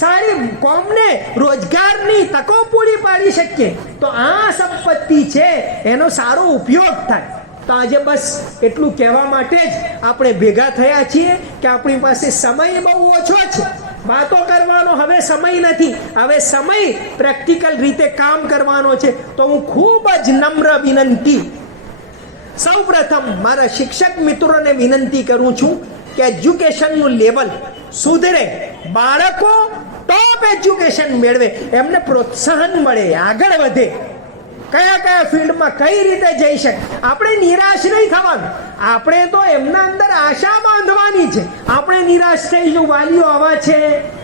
સારી કોમને રોજગારની તકો પૂરી પાડી શકીએ. તો આ સંપત્તિ છે એનો સારો ઉપયોગ થાય. તો આજે બસ એટલું કહેવા માટે જ આપણે ભેગા થયા છીએ કે આપણી પાસે સમય બહુ ઓછો છે. વાતો કરવાનો હવે સમય નથી, હવે સમય પ્રેક્ટિકલ રીતે કામ કરવાનો છે. તો હું ખૂબ જ નમ્ર વિનંતી સૌ પ્રથમ મારા શિક્ષક મિત્રોને વિનંતી કરું છું કે એજ્યુકેશનનું લેવલ સુધરે, બાળકો ટોપ એજ્યુકેશન મેળવે, એમને પ્રોત્સાહન મળે, આગળ વધે, કયા કયા ફિલ્ડમાં કઈ રીતે જઈ શકે. આપણે નિરાશ નહીં થવાનું, આપણે તો એમના અંદર આશા બાંધવાની છે. આપણે નિરાશ થઈશું વાલીઓ આવા છે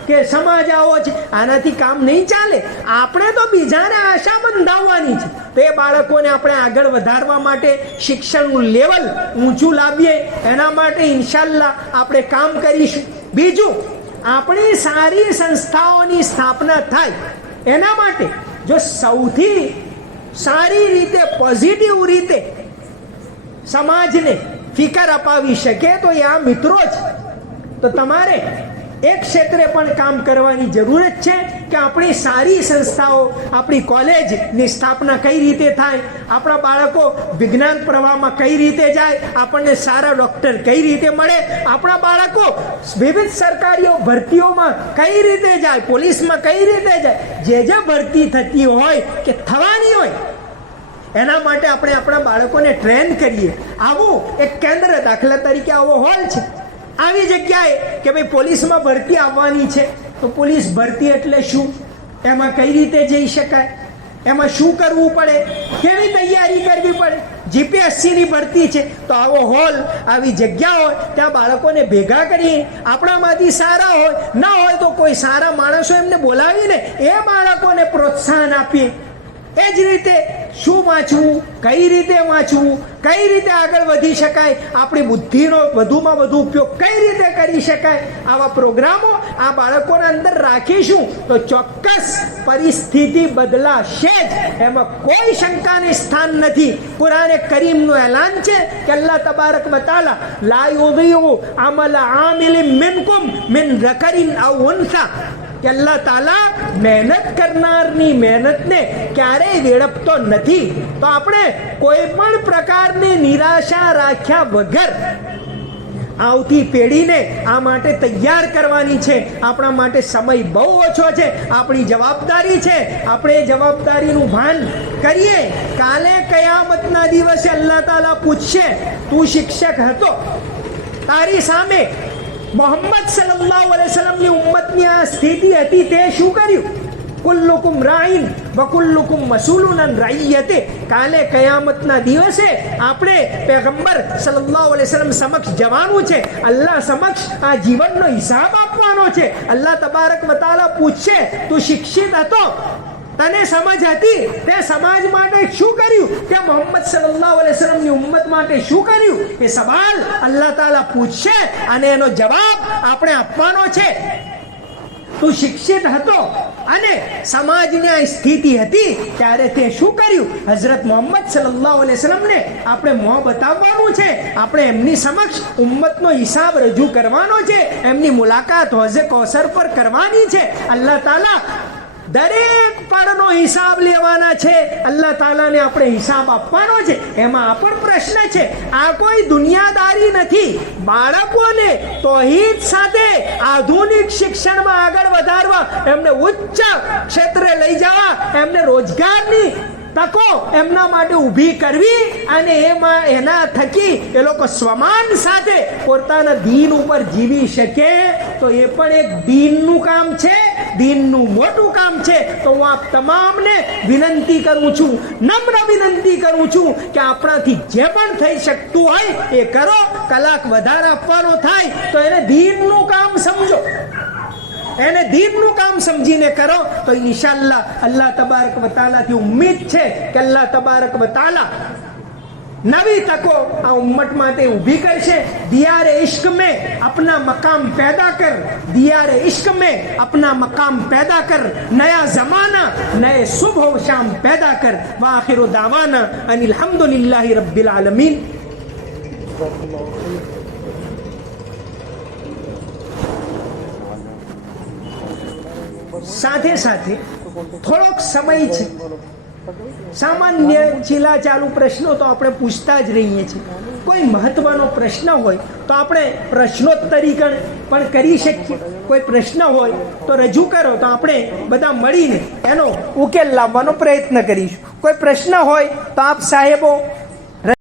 કે સમાજ આવો છે, આનાથી કામ નહીં ચાલે. આપણે તો બીજાને આશા બંધાવવાની છે. તો એ બાળકોને આપણે આગળ વધારવા માટે શિક્ષણનું લેવલ ઊંચું લાવીએ, એના માટે ઇન્શાલ્લાહ આપણે કામ કરીશું. બીજું, આપણી સારી સંસ્થાઓની સ્થાપના થાય એના માટે જો સૌથી સારી રીતે પોઝિટિવ રીતે સમાજને ફિકર અપાવી શકે તો એ આ મિત્રો જ. તો તમારે એક ક્ષેત્રે પણ કામ કરવાની જરૂરત છે કે આપણી સારી સંસ્થાઓ, આપણી કોલેજની સ્થાપના કઈ રીતે થાય, આપણા બાળકો વિજ્ઞાન પ્રવાહમાં કઈ રીતે જાય, આપણને સારા ડૉક્ટર કઈ રીતે મળે, આપણા બાળકો વિવિધ સરકારી ભરતીઓમાં કઈ રીતે જાય, પોલીસમાં કઈ રીતે જાય, જે ભરતી થતી હોય કે થવાની હોય એના માટે આપણે આપણા બાળકોને ટ્રેન કરીએ. આવું એક કેન્દ્ર, દાખલા તરીકે આવો હોલ છે, આવી જગ્યાએ કે ભાઈ પોલીસમાં ભરતી આવવાની છે, તો પોલીસ ભરતી એટલે શું, એમાં કઈ રીતે જઈ શકાય, એમાં શું કરવું પડે, કેવી તૈયારી કરવી પડે. GPSCની ભરતી છે તો આવો હોલ, આવી જગ્યા હોય ત્યાં બાળકોને ભેગા કરીએ. આપણામાંથી સારા હોય, ના હોય તો કોઈ સારા માણસો એમને બોલાવીને એ બાળકોને પ્રોત્સાહન આપીએ. એ જ રીતે શું વાંચવું, કઈ રીતે વાંચવું, કઈ રીતે આગળ વધી શકાય, આપણી બુદ્ધિનો વધુમાં વધુ ઉપયોગ કઈ રીતે કરી શકાય, આવા પ્રોગ્રામો આ બાળકોના અંદર રાખીશું તો ચોક્કસ પરિસ્થિતિ બદલાશે જ, એમાં કોઈ શંકાને સ્થાન નથી. કુરાને કરીમનું એલાન છે કે અલ્લાહ તબારક વ તઆલા લા યુદિઉ અમલ આમિલિન મિનકુમ મિન ઝકરિન અવ ઉન્સા, કે અલ્લાહ તાલા મહેનત કરનારની મહેનતને ક્યારેય વેડપતો નથી. તો આપણે કોઈ પણ પ્રકારની નિરાશા રાખ્યા વગર આવતી પેઢીને આ માટે તૈયાર કરવાની છે. આપણા માટે સમય બહુ ઓછો છે, આપણી જવાબદારી છે, આપણે એ જવાબદારીનું ભાન કરીએ. કાલે કયામતના દિવસે અલ્લાહ તાલા પૂછશે, તું શિક્ષક હતો, તારી સામે મોહમ્મદ સલ્લલ્લાહુ અલૈહિ વસલ્લમની ઉમ્મતની આ સ્થિતિ હતી, તે શું કર્યું? કુલ્લુકુમ રાઈન વ કુલ્લુકુમ મસૂલુન અન રઈયતે. કાલે કયામતના દિવસે આપણે પેગમ્બર સલ્લલ્લાહુ અલૈહિ વસલ્લમ સમક્ષ જવાનું છે, અલ્લાહ સમક્ષ આ જીવનનો હિસાબ આપવાનો છે. અલ્લાહ તબારક વ તઆલા પૂછશે, તું શિક્ષિત હતો, તને સમજ હતી, તે સમાજ માટે શું કર્યું, તે મોહમ્મદ સલ્લલ્લાહુ અલૈહિ વસલ્લમની ઉમ્મત માટે શું કર્યું? એ સવાલ અલ્લાહ તાલા પૂછશે અને એનો જવાબ આપણે આપવાનો છે. તું શિક્ષિત હતો અને સમાજની આ સ્થિતિ હતી ત્યારે તે શું કર્યું? હઝરત મોહમ્મદ સલ્લલ્લાહુ અલૈહિ વસલ્લમને આપણે મોં બતાવવાનું છે, આપણે એમની સમક્ષ ઉમ્મતનો હિસાબ રજૂ કરવાનો છે, એમની મુલાકાત હૌઝે કૌસર પર કરવાની છે. અલ્લાહ તાલા દરેક પળનો હિસાબ લેવાના છે. અલ્લાહ તાલાને આપણે હિસાબ આપવાનો છે. એમાં આ પણ પ્રશ્ન છે. આ કોઈ દુનિયાદારી નથી. બાળકોને તૌહીદ સાથે આધુનિક શિક્ષણમાં આગળ વધારવા, એમને ઉચ્ચ ક્ષેત્રે લઈ જવા, એમને રોજગારની તકો એમના માટે ઊભી કરવી અને એના થકી એ લોકો સ્વમાન સાથે પોતાના દીન ઉપર જીવી શકે, તો એ પણ એક દીનનું કામ છે, દીનનું મોટું કામ છે. તો હું આપ તમામને વિનંતી કરું છું, નમ્ર વિનંતી કરું છું કે આપણાથી જે પણ થઈ શકતું હોય એ કરો. કલાક વધારે આપવાનો થાય તો એને દીનનું કામ સમજો, એને દીનનું કામ સમજીને કરો. તો ઇન્શાઅલ્લાહ અલ્લાહ તબારક વ તઆલાથી ઉમ્મીદ છે કે અલ્લાહ તબારક વ તઆલા नवी तको आ उम्मत माते उभी करशे. दियारे इश्क में अपना मकाम पैदा कर, दियारे इश्क में अपना मकाम पैदा कर, नया जमाना नए सुबह शाम पैदा कर. वाखिरु दावाना अनिल हम्दुलिल्लाहि रब्बिल आलमीन. સાથે સાથે થોડોક સમય છે. સામાન્ય ચીલા ચાલુ પ્રશ્નો તો આપણે પૂછતા જ રહીએ છીએ. કોઈ મહત્વનો પ્રશ્ન હોય તો આપણે પ્રશ્નોત્તરી પણ કરી શકીએ. કોઈ પ્રશ્ન હોય તો રજૂ કરો તો આપણે બધા મળીને એનો ઉકેલ લાવવાનો પ્રયત્ન કરીશું. કોઈ પ્રશ્ન હોય તો આપ સાહેબો